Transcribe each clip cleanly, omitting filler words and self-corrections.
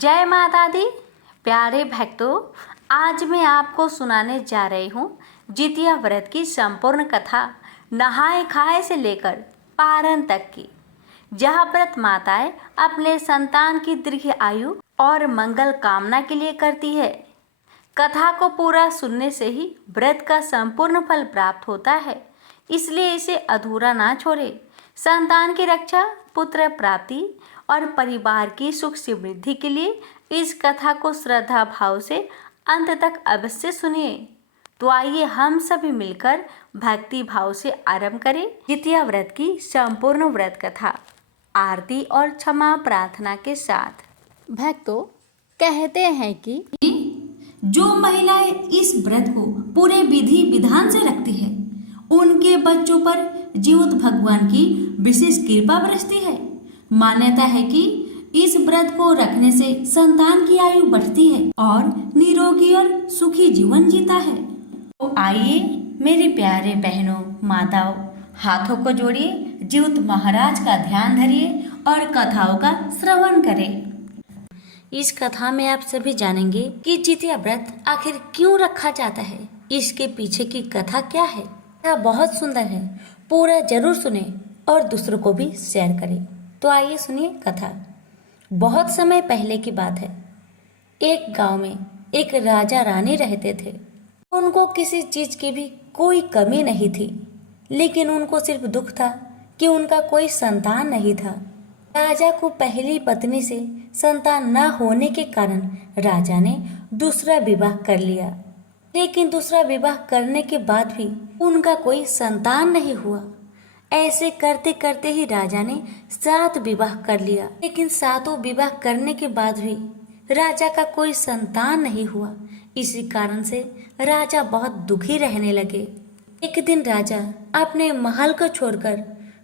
जय माता दी। प्यारे भक्तों, आज मैं आपको सुनाने जा रही हूँ जितिया व्रत की संपूर्ण कथा, नहाए खाए से लेकर पारण तक की। यह व्रत माताएं अपने संतान की दीर्घ आयु और मंगल कामना के लिए करती है। कथा को पूरा सुनने से ही व्रत का संपूर्ण फल प्राप्त होता है, इसलिए इसे अधूरा ना छोड़े। संतान की रक्षा, पुत्र प्राप्ति और परिवार की सुख समृद्धि के लिए इस कथा को श्रद्धा भाव से अंत तक अवश्य सुनिए। तो आइए हम सभी मिलकर भक्ति भाव से आरंभ करें जितिया व्रत की संपूर्ण व्रत कथा, आरती और क्षमा प्रार्थना के साथ। भक्तों, कहते हैं कि जो महिलाएं इस व्रत को पूरे विधि विधान से रखती है, उनके बच्चों पर जीवित भगवान की विशेष कृपा बरसती है। मान्यता है कि इस व्रत को रखने से संतान की आयु बढ़ती है और निरोगी और सुखी जीवन जीता है। तो आइए मेरे प्यारे बहनों, माताओं, हाथों को जोड़िए, जीवित महाराज का ध्यान धरिए और कथाओं का श्रवण करें। इस कथा में आप सभी जानेंगे कि जितिया व्रत आखिर क्यों रखा जाता है, इसके पीछे की कथा क्या है। यह बहुत सुंदर है, पूरा जरूर सुने और दूसरों को भी शेयर करें। तो आइए सुनिए कथा। बहुत समय पहले की बात है। एक गांव में एक राजा रानी रहते थे। उनको किसी चीज की भी कोई कमी नहीं थी, लेकिन उनको सिर्फ दुख था कि उनका कोई संतान नहीं था। राजा को पहली पत्नी से संतान न होने के कारण राजा ने दूसरा विवाह कर लिया, लेकिन दूसरा विवाह करने के बाद भी उनका कोई संतान नहीं हुआ। ऐसे करते करते ही राजा ने 7 विवाह कर लिया, लेकिन 7 विवाह करने के बाद भी राजा का कोई संतान नहीं हुआ। इसी कारण से राजा बहुत दुखी रहने लगे। एक दिन राजा अपने महल को छोड़कर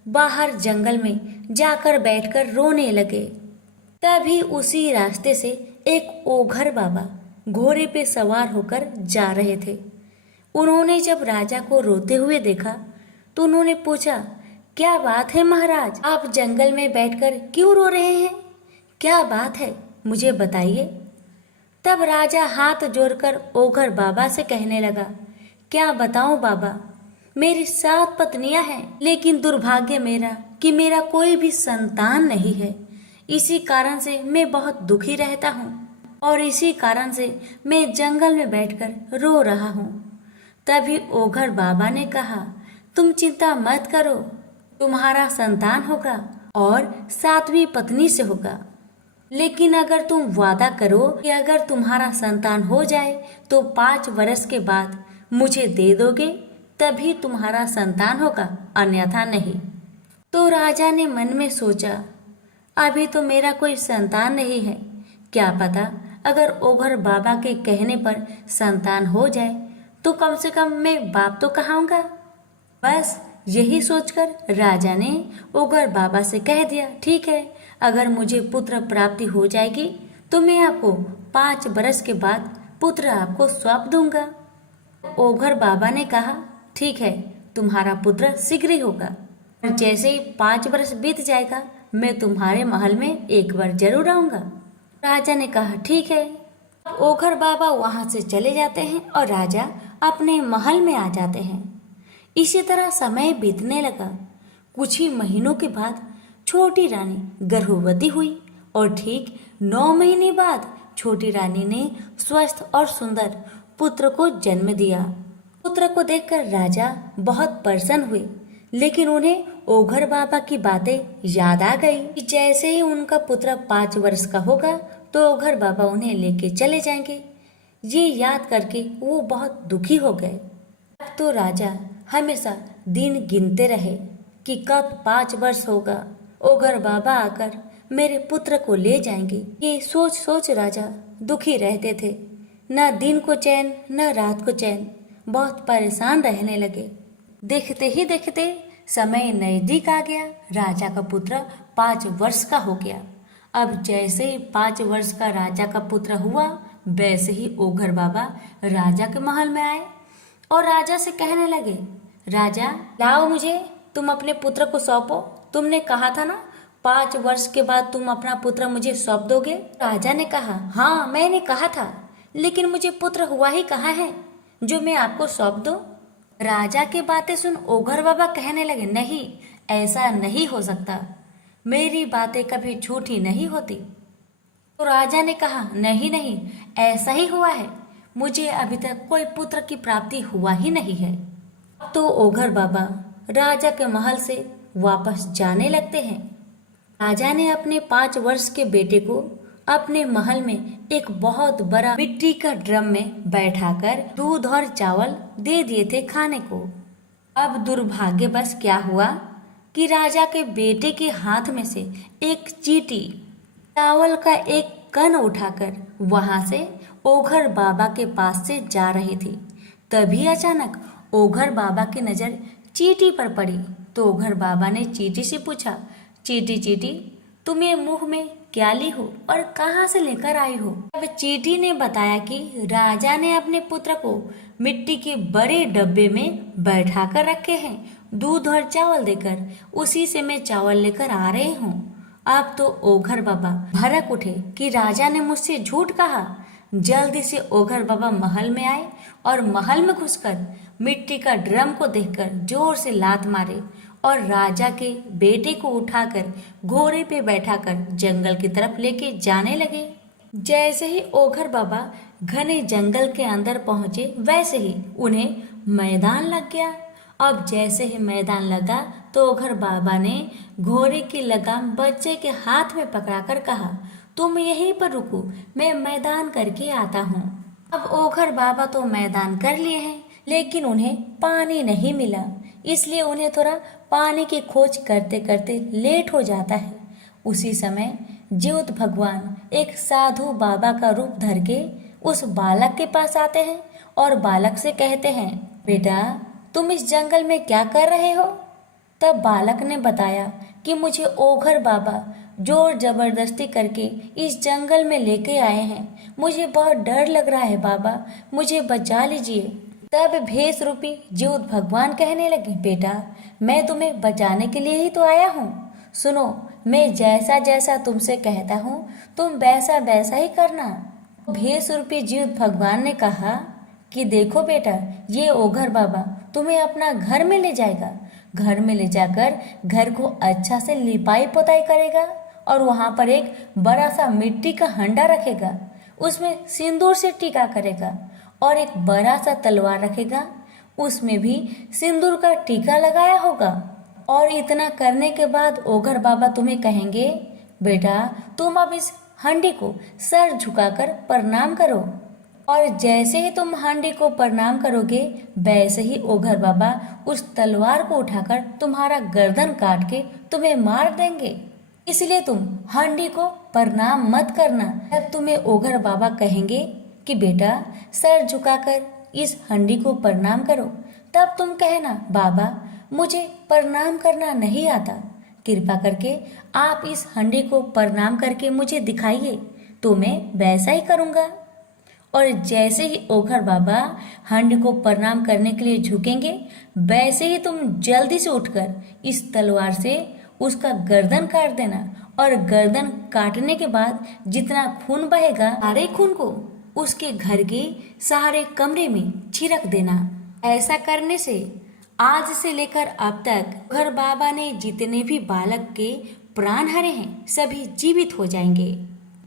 बाहर जंगल में जाकर बैठकर रोने लगे। तभी उसी रास्ते से एक ओघर बाबा घोड़े पे सवार होकर जा रहे थे। उन्होंने जब राजा को रोते हुए देखा तो उन्होंने पूछा, क्या बात है महाराज, आप जंगल में बैठकर क्यों रो रहे हैं? क्या बात है, मुझे बताइए। तब राजा हाथ जोड़कर ओघर बाबा से कहने लगा, क्या बताऊं बाबा, मेरी 7 पत्नियां हैं, लेकिन दुर्भाग्य मेरा कि मेरा कोई भी संतान नहीं है। इसी कारण से मैं बहुत दुखी रहता हूँ और इसी कारण से मैं जंगल में बैठकर रो रहा हूँ। तभी ओघर बाबा ने कहा, तुम चिंता मत करो, तुम्हारा संतान होगा और 7वीं पत्नी से होगा। लेकिन अगर तुम वादा करो कि अगर तुम्हारा संतान हो जाए तो 5 वर्ष के बाद मुझे दे दोगे, तभी तुम्हारा संतान होगा, अन्यथा नहीं। तो राजा ने मन में सोचा, अभी तो मेरा कोई संतान नहीं है, क्या पता अगर ओघर बाबा के कहने पर संतान हो जाए तो कम से कम मैं बाप तो कहाऊंगा। बस यही सोचकर राजा ने ओघर बाबा से कह दिया, ठीक है, अगर मुझे पुत्र प्राप्ति हो जाएगी तो मैं आपको 5 वर्ष के बाद पुत्र आपको सौंप दूंगा। ओघर बाबा ने कहा, ठीक है, तुम्हारा पुत्र शीघ्र ही होगा। जैसे ही 5 वर्ष बीत जाएगा मैं तुम्हारे महल में एक बार जरूर आऊंगा। राजा ने कहा, ठीक है। ओघर बाबा वहां से चले जाते हैं और राजा अपने महल में आ जाते हैं। इसी तरह समय बीतने लगा। कुछ ही महीनों के बाद छोटी रानी गर्भवती हुई और ठीक 9 महीने बाद छोटी रानी ने स्वस्थ और सुंदर पुत्र को जन्म दिया। पुत्र को देखकर राजा बहुत प्रसन्न हुए, लेकिन उन्हें ओघर बाबा की बातें याद आ गई कि जैसे ही उनका पुत्र 5 वर्ष का होगा तो ओघर बाबा उन्हें लेके चले जाएंगे। ये याद करके वो बहुत दुखी हो गए। अब तो राजा हमेशा दिन गिनते रहे कि कब 5 वर्ष होगा, ओघर बाबा आकर मेरे पुत्र को ले जाएंगे। ये सोच सोच राजा दुखी रहते थे, न दिन को चैन न रात को चैन, बहुत परेशान रहने लगे। देखते ही देखते समय नजदीक आ गया। राजा का पुत्र 5 वर्ष का हो गया। अब जैसे ही 5 वर्ष का राजा का पुत्र हुआ, वैसे ही ओघर बाबा राजा के महल में आए और राजा से कहने लगे, राजा लाओ मुझे, तुम अपने पुत्र को सौंपो। तुमने कहा था ना 5 वर्ष के बाद तुम अपना पुत्र मुझे सौंप दोगे? राजा ने कहा, हाँ मैंने कहा था, लेकिन मुझे पुत्र हुआ ही कहाँ है जो मैं आपको सौंप दूं? राजा की बातें सुन ओघर बाबा कहने लगे, नहीं, ऐसा नहीं हो सकता, मेरी बातें कभी झूठी नहीं होती। तो राजा ने कहा, नहीं नहीं, ऐसा ही हुआ है, मुझे अभी तक कोई पुत्र की प्राप्ति हुआ ही नहीं है। तो ओघर बाबा राजा के महल से वापस जाने लगते हैं। राजा ने अपने 5 वर्ष के बेटे को अपने महल में एक बहुत बड़ा मिट्टी का ड्रम में बैठाकर दूध और चावल दे दिए थे खाने को। अब दुर्भाग्यवश क्या हुआ कि राजा के बेटे के हाथ में से एक चींटी चावल का एक कण उठाकर वहां से ओघर बाबा के पास से जा रही थी। तभी अचानक ओघर बाबा की नजर चींटी पर पड़ी। तो ओघर बाबा ने चींटी से पूछा, चींटी चींटी, तुम ये मुंह में क्या ली हो और कहाँ से लेकर आई हो? अब चींटी ने बताया कि राजा ने अपने पुत्र को मिट्टी के बड़े डब्बे में बैठा कर रखे हैं, दूध और चावल देकर, उसी से मैं चावल लेकर आ रही हूँ। अब तो ओघर बाबा भड़क उठे कि राजा ने मुझसे झूठ कहा। जल्दी से ओघर बाबा महल में आए और महल में घुसकर मिट्टी का ड्रम को देखकर जोर से लात मारे और राजा के बेटे को उठाकर घोड़े पे बैठाकर जंगल की तरफ लेके जाने लगे। जैसे ही ओघर बाबा घने जंगल के अंदर पहुंचे, वैसे ही उन्हें मैदान लग गया। अब जैसे ही मैदान लगा तो ओघर बाबा ने घोड़े की लगाम बच्चे के हाथ में पकड़ाकर कहा, तुम यहीं पर रुको, मैं मैदान करके आता हूँ। अब ओघर बाबा तो मैदान कर लिए हैं, लेकिन उन्हें पानी नहीं मिला, इसलिए उन्हें थोड़ा पानी की खोज करते करते लेट हो जाता है। उसी समय ज्योत भगवान एक साधु बाबा का रूप धर के उस बालक के पास आते हैं और बालक से कहते हैं, बेटा तुम इस जंगल में क्या कर रहे हो? तब बालक ने बताया कि मुझे ओघर बाबा जोर जबरदस्ती करके इस जंगल में लेके आए हैं, मुझे बहुत डर लग रहा है बाबा, मुझे बचा लीजिए। तब भेष रूपी ज्योत भगवान कहने लगे, बेटा मैं तुम्हें बचाने के लिए ही तो आया हूँ, सुनो मैं जैसा जैसा तुमसे कहता हूँ तुम वैसा वैसा ही करना। भेष रूपी ज्योत भगवान ने कहा कि देखो बेटा, ये ओघर बाबा तुम्हें अपना घर में ले जाएगा, घर में ले जाकर घर को अच्छा से लिपाई पोताई करेगा और वहाँ पर एक बड़ा सा मिट्टी का हंडा रखेगा, उसमें सिंदूर से टीका करेगा और एक बड़ा सा तलवार रखेगा, उसमें भी सिंदूर का टीका लगाया होगा। और इतना करने के बाद ओघर बाबा तुम्हें कहेंगे, बेटा तुम अब इस हंडी को सर झुकाकर प्रणाम करो। और जैसे ही तुम हांडी को प्रणाम करोगे, वैसे ही ओघर बाबा उस तलवार को उठाकर तुम्हारा गर्दन काट के तुम्हें मार देंगे। इसलिए तुम हांडी को प्रणाम मत करना। जब तुम्हें ओघर बाबा कहेंगे कि बेटा सर झुकाकर इस हांडी को प्रणाम करो, तब तुम कहना, बाबा मुझे प्रणाम करना नहीं आता, कृपा करके आप इस हांडी को प्रणाम करके मुझे दिखाइए, तो मैं वैसा ही करूँगा। और जैसे ही ओघर बाबा हांडी को प्रणाम करने के लिए झुकेंगे, वैसे ही तुम जल्दी से उठकर इस तलवार से उसका गर्दन काट देना और गर्दन काटने के बाद जितना खून बहेगा, सारे खून को उसके घर के सारे कमरे में छिड़क देना। ऐसा करने से आज से लेकर अब तक ओघर बाबा ने जितने भी बालक के प्राण हरे हैं, सभी जीवित हो जाएंगे।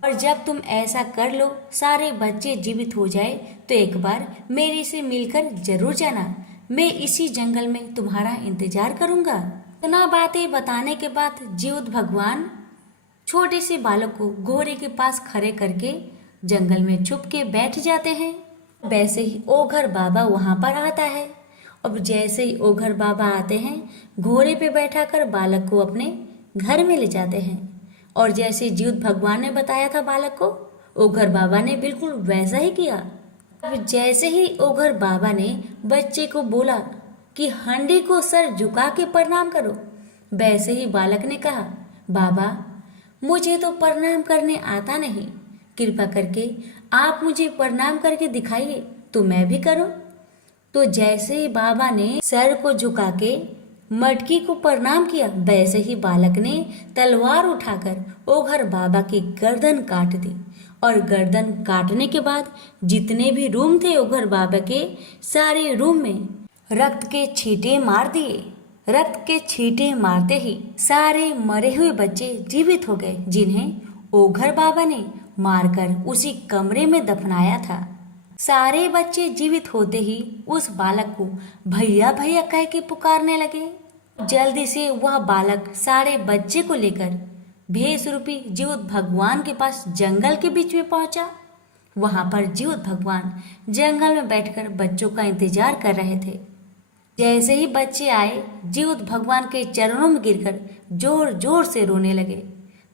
और जब तुम ऐसा कर लो, सारे बच्चे जीवित हो जाए, तो एक बार मेरे से मिलकर जरूर जाना, मैं इसी जंगल में तुम्हारा इंतजार करूंगा। इतना बातें बताने के बाद ज्योत भगवान छोटे से बालक को घोड़े के पास खड़े करके जंगल में छुप के बैठ जाते हैं। वैसे ही ओघर बाबा वहां पर आता है। अब जैसे ही ओघर बाबा आते हैं, घोड़े पे बैठाकर बालक को अपने घर में ले जाते हैं। और जैसे ज्योत भगवान ने बताया था बालक को, ओघर बाबा ने बिल्कुल वैसा ही किया। अब जैसे ही ओघर बाबा ने बच्चे को बोला कि हांडी को सर झुका के प्रणाम करो, वैसे ही बालक ने कहा, बाबा मुझे तो प्रणाम करने आता नहीं, कृपा करके आप मुझे प्रणाम करके दिखाइए तो मैं भी करूं। तो जैसे ही बाबा ने सर को झुका के मटकी को प्रणाम किया, वैसे ही बालक ने तलवार उठाकर ओघर बाबा की गर्दन काट दी। और गर्दन काटने के बाद जितने भी रूम थे ओघर बाबा के, सारे रूम में रक्त के छींटे मार दिए। रक्त के छींटे मारते ही सारे मरे हुए बच्चे जीवित हो गए, जिन्हें ओघर बाबा ने मारकर उसी कमरे में दफनाया था। सारे बच्चे जीवित होते ही उस बालक को भैया भैया कह के पुकारने लगे। जल्दी से वह बालक सारे बच्चे को लेकर भेष रूपी जीवित भगवान के पास जंगल के बीच में पहुंचा। वहां पर जीवित भगवान जंगल में बैठकर बच्चों का इंतजार कर रहे थे। जैसे ही बच्चे आए, जीवित भगवान के चरणों में गिरकर जोर जोर से रोने लगे।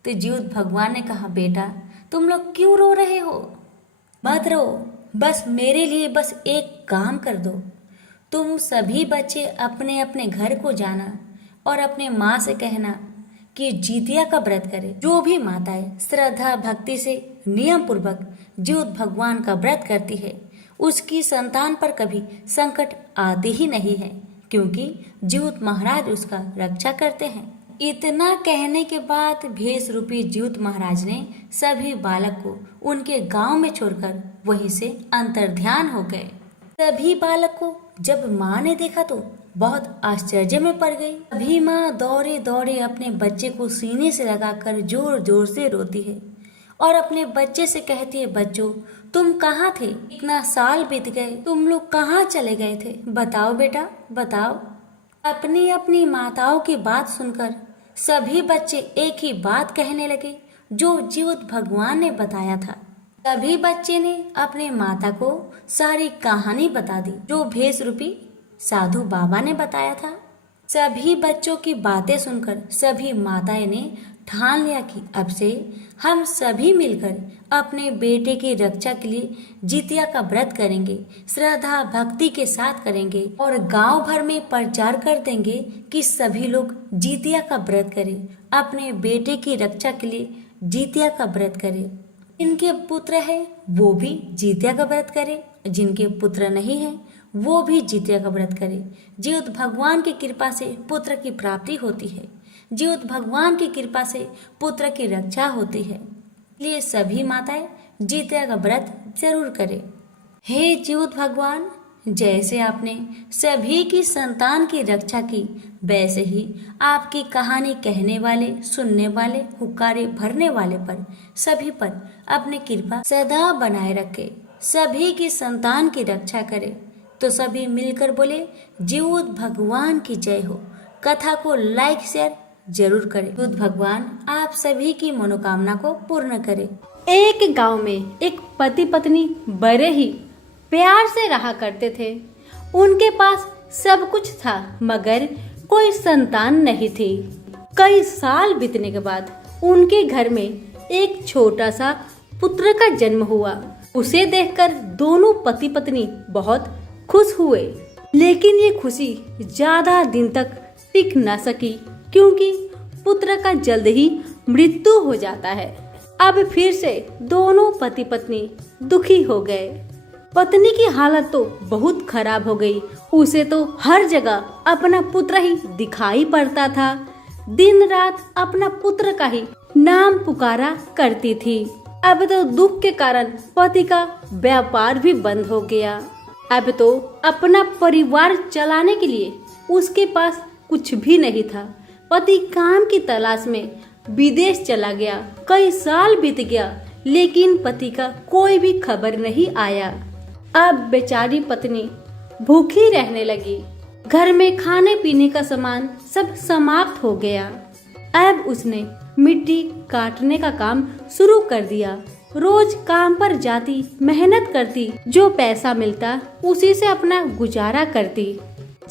तो जीवित भगवान ने कहा, बेटा तुम लोग क्यों रो रहे हो? मत रो, बस मेरे लिए बस एक काम कर दो। तुम सभी बच्चे अपने अपने घर को जाना और अपने माँ से कहना कि जितिया का व्रत करे। जो भी माताएं श्रद्धा भक्ति से नियम पूर्वक जीवित भगवान का व्रत करती है, उसकी संतान पर कभी संकट आते ही नहीं है, क्योंकि जीवित महाराज उसका रक्षा करते हैं। इतना कहने के बाद भेष रूपी जीवित महाराज ने सभी बालक को उनके गांव में छोड़कर वहीं से अंतर्ध्यान हो गए। सभी बालक को जब माँ ने देखा तो बहुत आश्चर्य में पड़ गई। अभी माँ दौड़े दौड़े अपने बच्चे को सीने से लगाकर जोर जोर से रोती है और अपने बच्चे से कहती है, बच्चों तुम कहाँ थे? इतना साल बीत गए, तुम लोग कहाँ चले गए थे? बताओ बेटा बताओ। अपनी अपनी माताओं की बात सुनकर सभी बच्चे एक ही बात कहने लगे जो जीवित भगवान ने बताया था। सभी बच्चे ने अपने माता को सारी कहानी बता दी जो भेष रूपी साधु बाबा ने बताया था। सभी बच्चों की बातें सुनकर सभी माताएं ने ठान लिया कि अब से हम सभी मिलकर अपने बेटे की रक्षा के लिए जितिया का व्रत करेंगे, श्रद्धा भक्ति के साथ करेंगे और गांव भर में प्रचार कर देंगे कि सभी लोग जितिया का व्रत करें, अपने बेटे की रक्षा के लिए जितिया का व्रत करें। जिनके पुत्र है वो भी जितिया का व्रत करे, जिनके पुत्र नहीं है वो भी जितिया का व्रत करे। जीवित भगवान की कृपा से पुत्र की प्राप्ति होती है, जीवित भगवान की कृपा से पुत्र की रक्षा होती है। इसलिए सभी माताएं जितिया का व्रत जरूर करें। हे जीवित भगवान, जैसे आपने सभी की संतान की रक्षा की, वैसे ही आपकी कहानी कहने वाले, सुनने वाले, हुक्कारे भरने वाले पर, सभी पर अपनी कृपा सदा बनाए रखे, सभी की संतान की रक्षा करे। तो सभी मिलकर बोले, जीवित भगवान की जय हो। कथा को लाइक शेयर जरूर करें। जीवित भगवान आप सभी की मनोकामना को पूर्ण करे। एक गांव में एक पति पत्नी बड़े ही प्यार से रहा करते थे। उनके पास सब कुछ था मगर कोई संतान नहीं थी। कई साल बीतने के बाद उनके घर में एक छोटा सा पुत्र का जन्म हुआ। उसे देखकर दोनों पति पत्नी बहुत खुश हुए, लेकिन ये खुशी ज्यादा दिन तक टिक न सकी क्योंकि पुत्र का जल्द ही मृत्यु हो जाता है। अब फिर से दोनों पति पत्नी दुखी हो गए। पत्नी की हालत तो बहुत खराब हो गई। उसे तो हर जगह अपना पुत्र ही दिखाई पड़ता था। दिन रात अपना पुत्र का ही नाम पुकारा करती थी। अब तो दुख के कारण पति का व्यापार भी बंद हो गया। अब तो अपना परिवार चलाने के लिए उसके पास कुछ भी नहीं था। पति काम की तलाश में विदेश चला गया। कई साल बीत गया लेकिन पति का कोई भी खबर नहीं आया। अब बेचारी पत्नी भूखी रहने लगी। घर में खाने पीने का सामान सब समाप्त हो गया। अब उसने मिट्टी काटने का काम शुरू कर दिया। रोज काम पर जाती, मेहनत करती, जो पैसा मिलता उसी से अपना गुजारा करती।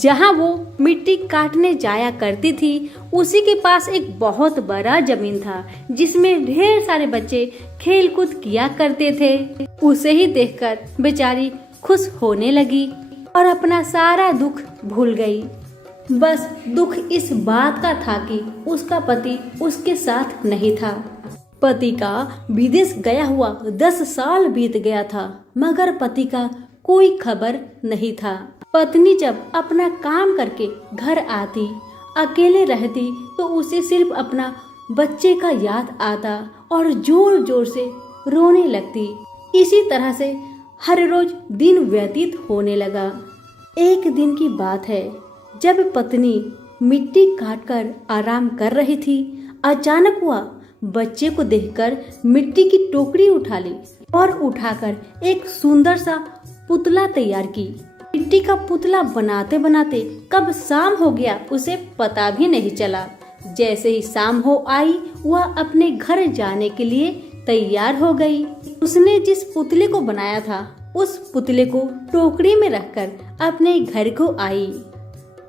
जहाँ वो मिट्टी काटने जाया करती थी उसी के पास एक बहुत बड़ा जमीन था जिसमें ढेर सारे बच्चे खेल कूद किया करते थे। उसे ही देखकर बेचारी खुश होने लगी और अपना सारा दुख भूल गई। बस दुख इस बात का था कि उसका पति उसके साथ नहीं था। पति का विदेश गया हुआ 10 साल बीत गया था मगर पति का कोई खबर नहीं था। पत्नी जब अपना काम करके घर आती अकेले रहती तो उसे सिर्फ अपना बच्चे का याद आता और जोर जोर से रोने लगती। इसी तरह से हर रोज दिन व्यतीत होने लगा। एक दिन की बात है, जब पत्नी मिट्टी काटकर आराम कर रही थी, अचानक वह बच्चे को देखकर मिट्टी की टोकरी उठा ली और उठाकर एक सुंदर सा पुतला तैयार की। मिट्टी का पुतला बनाते बनाते कब शाम हो गया उसे पता भी नहीं चला। जैसे ही शाम हो आई, वह अपने घर जाने के लिए तैयार हो गई। उसने जिस पुतले को बनाया था, उस पुतले को टोकरी में रखकर अपने घर को आई।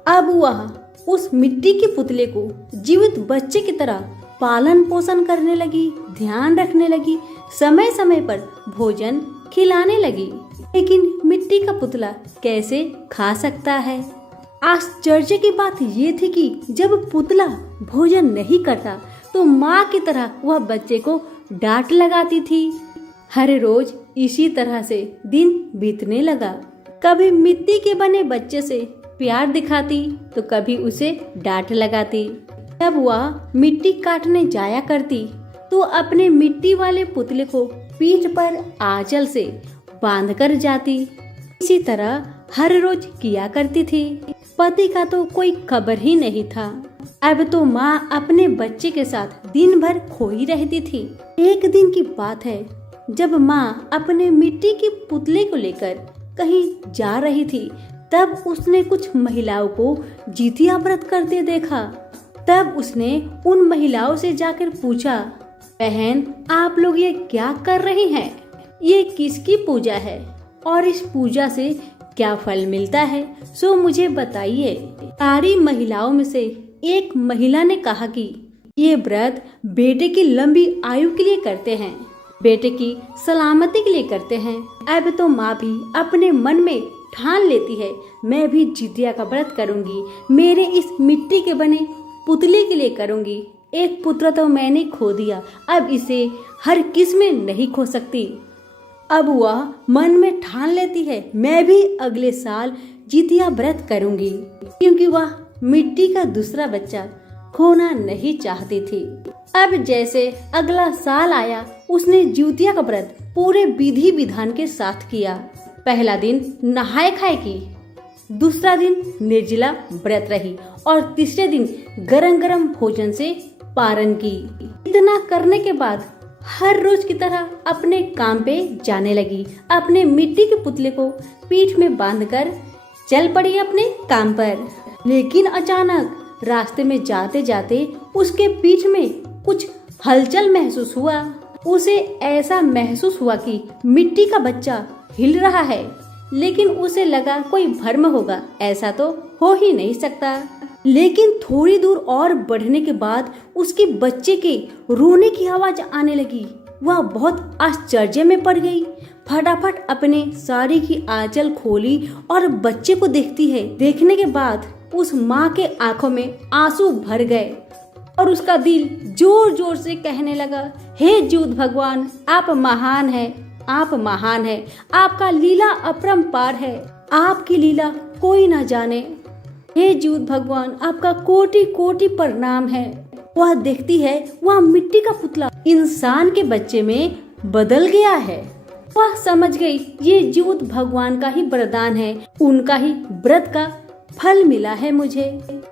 अब वह उस मिट्टी के पुतले को जीवित बच्चे की तरह पालन पोषण करने लगी, ध्यान रखने लगी, समय समय पर भोजन खिलाने लगी। लेकिन मिट्टी का पुतला कैसे खा सकता है? आश्चर्य की बात ये थी कि जब पुतला भोजन नहीं करता तो माँ की तरह वह बच्चे को डांट लगाती थी। हर रोज इसी तरह से दिन बीतने लगा। कभी मिट्टी के बने बच्चे से प्यार दिखाती तो कभी उसे डांट लगाती। जब वह मिट्टी काटने जाया करती तो अपने मिट्टी वाले पुतले को पीठ पर आंचल से बांधकर जाती। इसी तरह हर रोज किया करती थी। पति का तो कोई खबर ही नहीं था। अब तो माँ अपने बच्चे के साथ दिन भर खोई रहती थी। एक दिन की बात है, जब माँ अपने मिट्टी के पुतले को लेकर कहीं जा रही थी, तब उसने कुछ महिलाओं को जितिया व्रत करते देखा। तब उसने उन महिलाओं से जाकर पूछा, बहन, आप लोग ये क्या कर रही हैं? ये किसकी पूजा है और इस पूजा से क्या फल मिलता है, सो मुझे बताइए। सारी महिलाओं में से एक महिला ने कहा कि ये व्रत बेटे की लंबी आयु के लिए करते हैं, बेटे की सलामती के लिए करते हैं। अब तो माँ भी अपने मन में ठान लेती है, मैं भी जितिया का व्रत करूंगी, मेरे इस मिट्टी के बने पुतले के लिए करूंगी। एक पुत्र तो मैंने खो दिया, अब इसे हर किस में नहीं खो सकती। अब वह मन में ठान लेती है, मैं भी अगले साल जितिया व्रत करूंगी, क्योंकि वह मिट्टी का दूसरा बच्चा खोना नहीं चाहती थी। अब जैसे अगला साल आया, उसने जितिया का व्रत पूरे विधि विधान के साथ किया। पहला दिन नहाए खाए की, दूसरा दिन निर्जला व्रत रही और तीसरे दिन गरम गरम भोजन से पारण की। इतना करने के बाद हर रोज की तरह अपने काम पे जाने लगी। अपने मिट्टी के पुतले को पीठ में बांधकर चल पड़ी अपने काम पर। लेकिन अचानक रास्ते में जाते जाते उसके पीठ में कुछ हलचल महसूस हुआ। उसे ऐसा महसूस हुआ कि मिट्टी का बच्चा हिल रहा है, लेकिन उसे लगा कोई भ्रम होगा, ऐसा तो हो ही नहीं सकता। लेकिन थोड़ी दूर और बढ़ने के बाद उसके बच्चे के रोने की आवाज आने लगी। वह बहुत आश्चर्य में पड़ गई। फटाफट अपने साड़ी की आंचल खोली और बच्चे को देखती है। देखने के बाद उस माँ के आंखों में आंसू भर गए और उसका दिल जोर जोर से कहने लगा, हे ज्योत भगवान, आप महान हैं, आप महान हैं, आपका लीला अपरंपार है, आपकी लीला कोई ना जाने। हे ज्योत भगवान, आपका कोटि कोटि प्रणाम है। वह देखती है, वह मिट्टी का पुतला इंसान के बच्चे में बदल गया है। वह समझ गई ये ज्योत भगवान का ही वरदान है, उनका ही व्रत का फल मिला है मुझे।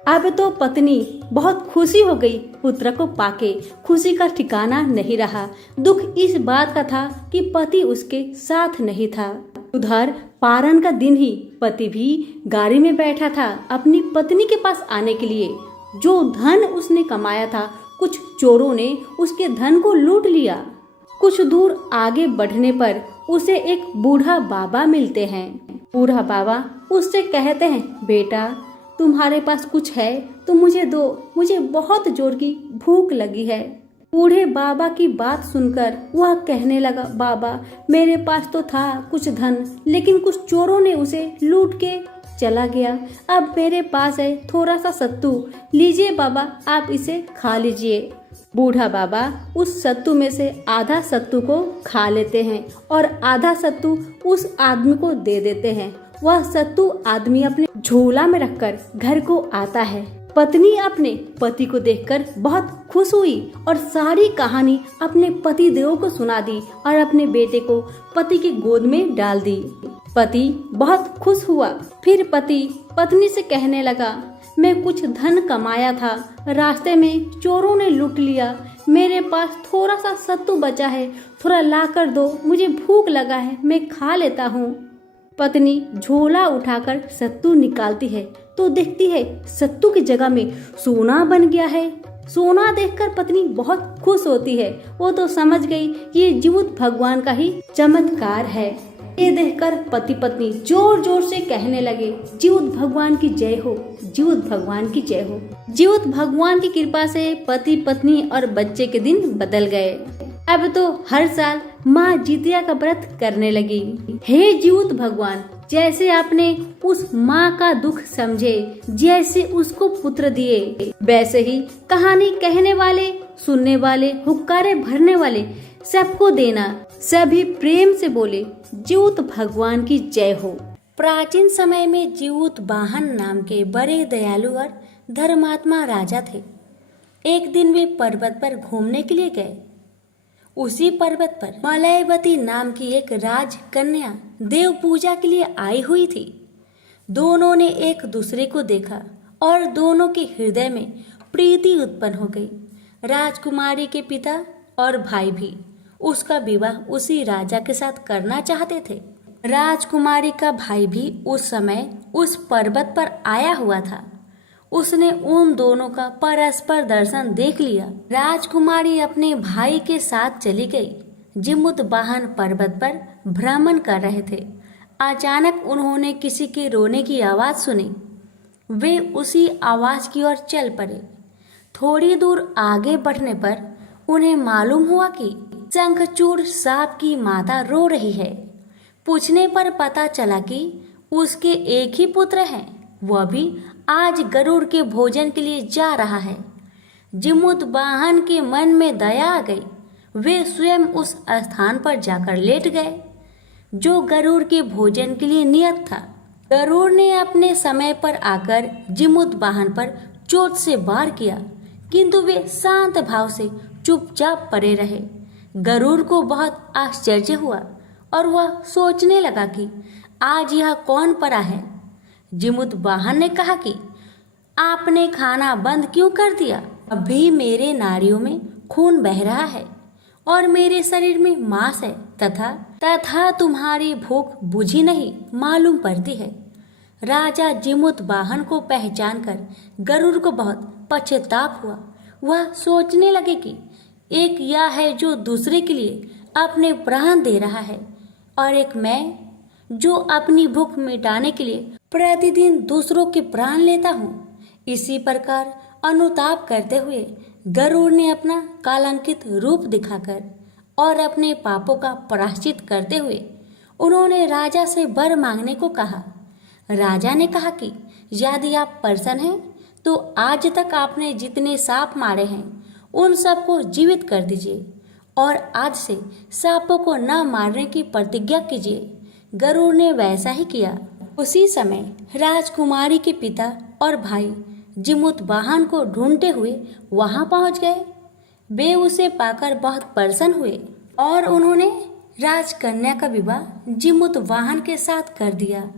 अब तो पत्नी बहुत खुशी हो गई पुत्र को पाके। खुशी का ठिकाना नहीं रहा। दुख इस बात का था कि पति उसके साथ नहीं था। उधर पारण का दिन ही पति भी गाड़ी में बैठा था अपनी पत्नी के पास आने के लिए। जो धन उसने कमाया था, कुछ चोरों ने उसके धन को लूट लिया। कुछ दूर आगे बढ़ने पर उसे एक बूढ़ा बाबा मिलते हैं। बूढ़ा बाबा उससे कहते हैं, बेटा, तुम्हारे पास कुछ है तो मुझे दो, मुझे बहुत जोर की भूख लगी है। बूढ़े बाबा की बात सुनकर वह कहने लगा, बाबा, मेरे पास तो था कुछ धन, लेकिन कुछ चोरों ने उसे लूट के चला गया। अब मेरे पास है थोड़ा सा सत्तू, लीजिए बाबा, आप इसे खा लीजिए। बूढ़ा बाबा उस सत्तू में से आधा सत्तू को खा लेते हैं और आधा सत्तू उस आदमी को दे देते हैं। वह सत्तू आदमी अपने झोला में रखकर घर को आता है। पत्नी अपने पति को देखकर बहुत खुश हुई और सारी कहानी अपने पति देव को सुना दी और अपने बेटे को पति की गोद में डाल दी। पति बहुत खुश हुआ। फिर पति पत्नी से कहने लगा, मैं कुछ धन कमाया था, रास्ते में चोरों ने लूट लिया। मेरे पास थोड़ा सा सत्तू बचा है, थोड़ा ला कर दो, मुझे भूख लगा है, मैं खा लेता हूँ। पत्नी झोला उठाकर सत्तू निकालती है तो देखती है सत्तू की जगह में सोना बन गया है। सोना देखकर पत्नी बहुत खुश होती है। वो तो समझ गई ये जीवित भगवान का ही चमत्कार है। ये देखकर पति पत्नी जोर जोर से कहने लगे, जीवित भगवान की जय हो, जीवित भगवान की जय हो। जीवित भगवान की कृपा से पति पत्नी और बच्चे के दिन बदल गए। अब तो हर साल माँ जितिया का व्रत करने लगी। हे जीवित भगवान, जैसे आपने उस माँ का दुख समझे, जैसे उसको पुत्र दिए, वैसे ही कहानी कहने वाले, सुनने वाले, हुक्कारे भरने वाले सबको देना। सभी प्रेम से बोले, जीवित भगवान की जय हो। प्राचीन समय में जीवित वाहन नाम के बड़े दयालु और धर्मात्मा राजा थे। एक दिन वे पर्वत पर घूमने के लिए गए। उसी पर्वत पर मलयवती नाम की एक राजकन्या देव पूजा के लिए आई हुई थी। दोनों ने एक दूसरे को देखा और दोनों के हृदय में प्रीति उत्पन्न हो गई। राजकुमारी के पिता और भाई भी उसका विवाह उसी राजा के साथ करना चाहते थे। राजकुमारी का भाई भी उस समय उस पर्वत पर आया हुआ था। उसने उन दोनों का परस्पर दर्शन देख लिया। राजकुमारी अपने भाई के साथ चली गई। जीवित वाहन पर्वत पर भ्रमण कर रहे थे। अचानक उन्होंने किसी के रोने की आवाज सुनी। वे उसी आवाज की ओर चल पड़े। थोड़ी दूर आगे बढ़ने पर उन्हें मालूम हुआ कि शंखचूड़ सांप की माता रो रही है। पूछने पर पता चला कि उसके एक ही पुत्र हैं, वह भी आज गरुड़ के भोजन के लिए जा रहा है। जीवित वाहन के मन में दया आ गई। वे स्वयं उस स्थान पर जाकर लेट गए जो गरुड़ के भोजन के लिए नियत था। गरुड़ ने अपने समय पर आकर जीवित वाहन पर चोट से वार किया, किंतु वे शांत भाव से चुपचाप पड़े रहे। गरुड़ को बहुत आश्चर्य हुआ और वह सोचने लगा कि आज यह कौन पड़ा है। जीवित वाहन ने कहा कि आपने खाना बंद क्यों कर दिया? अभी मेरे नाड़ियों में खून बह रहा है और मेरे शरीर में मांस है तथा तुम्हारी भूख बुझी नहीं मालूम पड़ती है। राजा जीवित वाहन को पहचान कर गरुड़ को बहुत पश्चाताप हुआ। वह सोचने लगे कि एक यह है जो दूसरे के लिए अपने प्राण दे रहा है और एक मैं जो अपनी भूख मिटाने के लिए प्रतिदिन दूसरों के प्राण लेता हूँ। इसी प्रकार अनुताप करते हुए गरुड़ ने अपना कालांकित रूप दिखाकर और अपने पापों का प्रायश्चित करते हुए उन्होंने राजा से वर मांगने को कहा। राजा ने कहा कि यदि आप प्रसन्न हैं तो आज तक आपने जितने सांप मारे हैं उन सबको जीवित कर दीजिए और आज से सांपों को न मारने की प्रतिज्ञा कीजिए। गरुड़ ने वैसा ही किया। उसी समय राजकुमारी के पिता और भाई जीवित वाहन को ढूंढते हुए वहां पहुंच गए। वे उसे पाकर बहुत प्रसन्न हुए और उन्होंने राजकन्या का विवाह जीवित वाहन के साथ कर दिया।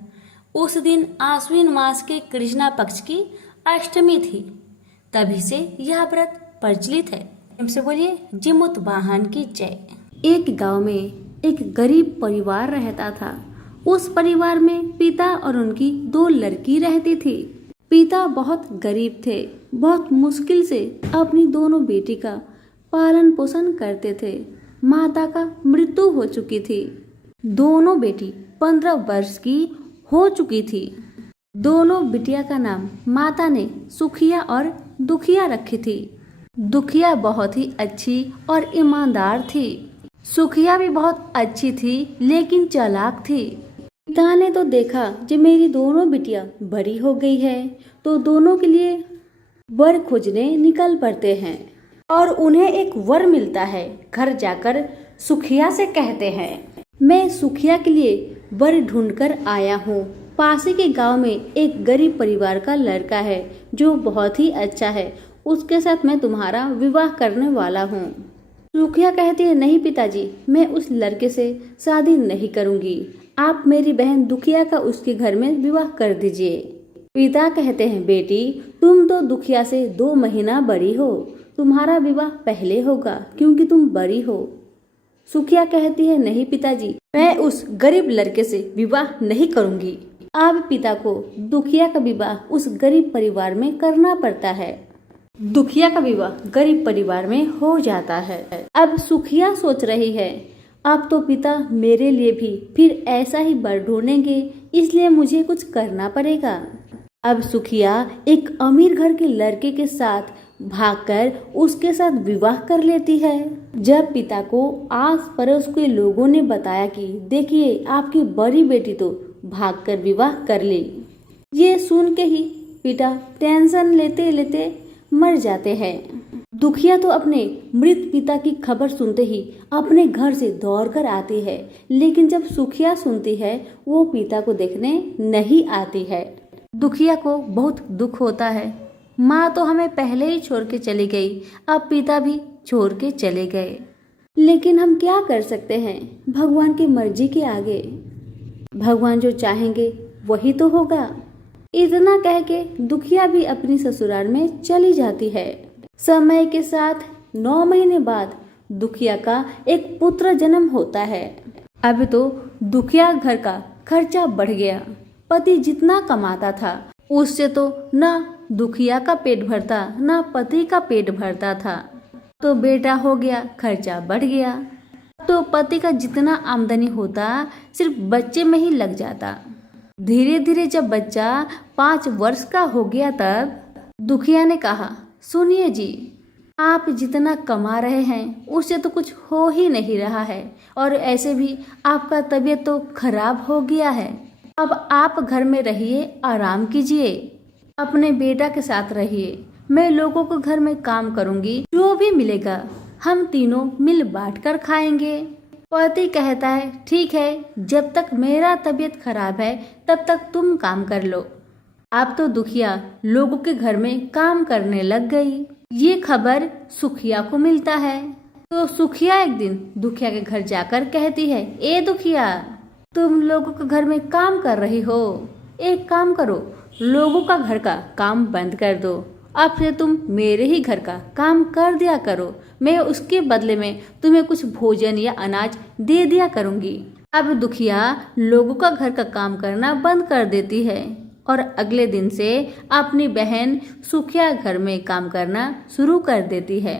उस दिन आश्विन मास के कृष्णा पक्ष की अष्टमी थी। तभी से यह व्रत प्रचलित है। इनसे बोलिए जीवित वाहन की जय। एक गांव में एक गरीब परिवार रहता था। उस परिवार में पिता और उनकी 2 लड़की रहती थी। पिता बहुत गरीब थे, बहुत मुश्किल से अपनी दोनों बेटी का पालन पोषण करते थे। माता का मृत्यु हो चुकी थी। दोनों बेटी 15 वर्ष की हो चुकी थी। दोनों बिटिया का नाम माता ने सुखिया और दुखिया रखी थी। दुखिया बहुत ही अच्छी और ईमानदार थी। सुखिया भी बहुत अच्छी थी लेकिन चालाक थी। पिता ने तो देखा कि मेरी दोनों बिटिया बड़ी हो गई है तो दोनों के लिए वर खोजने निकल पड़ते हैं और उन्हें एक वर मिलता है। घर जाकर सुखिया से कहते हैं, मैं सुखिया के लिए वर ढूंढकर आया हूँ। पास ही के गांव में एक गरीब परिवार का लड़का है जो बहुत ही अच्छा है, उसके साथ मैं तुम्हारा विवाह करने वाला हूँ। सुखिया कहती है, नहीं पिताजी, मैं उस लड़के से शादी नहीं करूँगी। आप मेरी बहन दुखिया का उसके घर में विवाह कर दीजिए। पिता कहते हैं, बेटी तुम तो दुखिया से 2 महीना बड़ी हो, तुम्हारा विवाह पहले होगा क्योंकि तुम बड़ी हो। सुखिया कहती है, नहीं पिताजी, मैं उस गरीब लड़के से विवाह नहीं करूंगी। अब पिता को दुखिया का विवाह उस गरीब परिवार में करना पड़ता है। दुखिया का विवाह गरीब परिवार में हो जाता है। अब सुखिया सोच रही है, अब तो पिता मेरे लिए भी फिर ऐसा ही वर ढूंढेंगे, इसलिए मुझे कुछ करना पड़ेगा। अब सुखिया एक अमीर घर के लड़के के साथ भागकर उसके साथ विवाह कर लेती है। जब पिता को आस पड़ोस के लोगों ने बताया कि देखिए आपकी बड़ी बेटी तो भागकर विवाह कर ली, ये सुन के ही पिता टेंशन लेते लेते मर जाते हैं। दुखिया तो अपने मृत पिता की खबर सुनते ही अपने घर से दौड़कर आती है, लेकिन जब सुखिया सुनती है वो पिता को देखने नहीं आती है। दुखिया को बहुत दुख होता है, माँ तो हमें पहले ही छोड़ के चली गई, अब पिता भी छोड़ के चले गए, लेकिन हम क्या कर सकते हैं भगवान की मर्जी के आगे। भगवान जो चाहेंगे वही तो होगा। इतना कह के दुखिया भी अपनी ससुराल में चली जाती है। समय के साथ 9 महीने बाद दुखिया का एक पुत्र जन्म होता है। अब तो दुखिया घर का खर्चा बढ़ गया। पति जितना कमाता था उससे तो ना दुखिया का पेट भरता ना पति का पेट भरता था। तो बेटा हो गया, खर्चा बढ़ गया, तो पति का जितना आमदनी होता सिर्फ बच्चे में ही लग जाता। धीरे धीरे जब बच्चा 5 वर्ष का हो गया तब दुखिया ने कहा, सुनिए जी, आप जितना कमा रहे हैं उससे तो कुछ हो ही नहीं रहा है, और ऐसे भी आपका तबीयत तो खराब हो गया है। अब आप घर में रहिए, आराम कीजिए, अपने बेटा के साथ रहिए, मैं लोगों को घर में काम करूंगी, जो भी मिलेगा हम तीनों मिल बांट कर खाएंगे। पति कहता है, ठीक है, जब तक मेरा तबीयत खराब है तब तक तुम काम कर लो। अब तो दुखिया लोगों के घर में काम करने लग गई। ये खबर सुखिया को मिलता है, तो सुखिया एक दिन दुखिया के घर जाकर कहती है, ए दुखिया, तुम लोगों के घर में काम कर रही हो, एक काम करो, लोगों का घर का काम बंद कर दो, अब से तुम मेरे ही घर का काम कर दिया करो, मैं उसके बदले में तुम्हें कुछ भोजन या अनाज दे दिया करूंगी। अब दुखिया लोगों का घर का काम करना बंद कर देती है और अगले दिन से अपनी बहन सुखिया घर में काम करना शुरू कर देती है।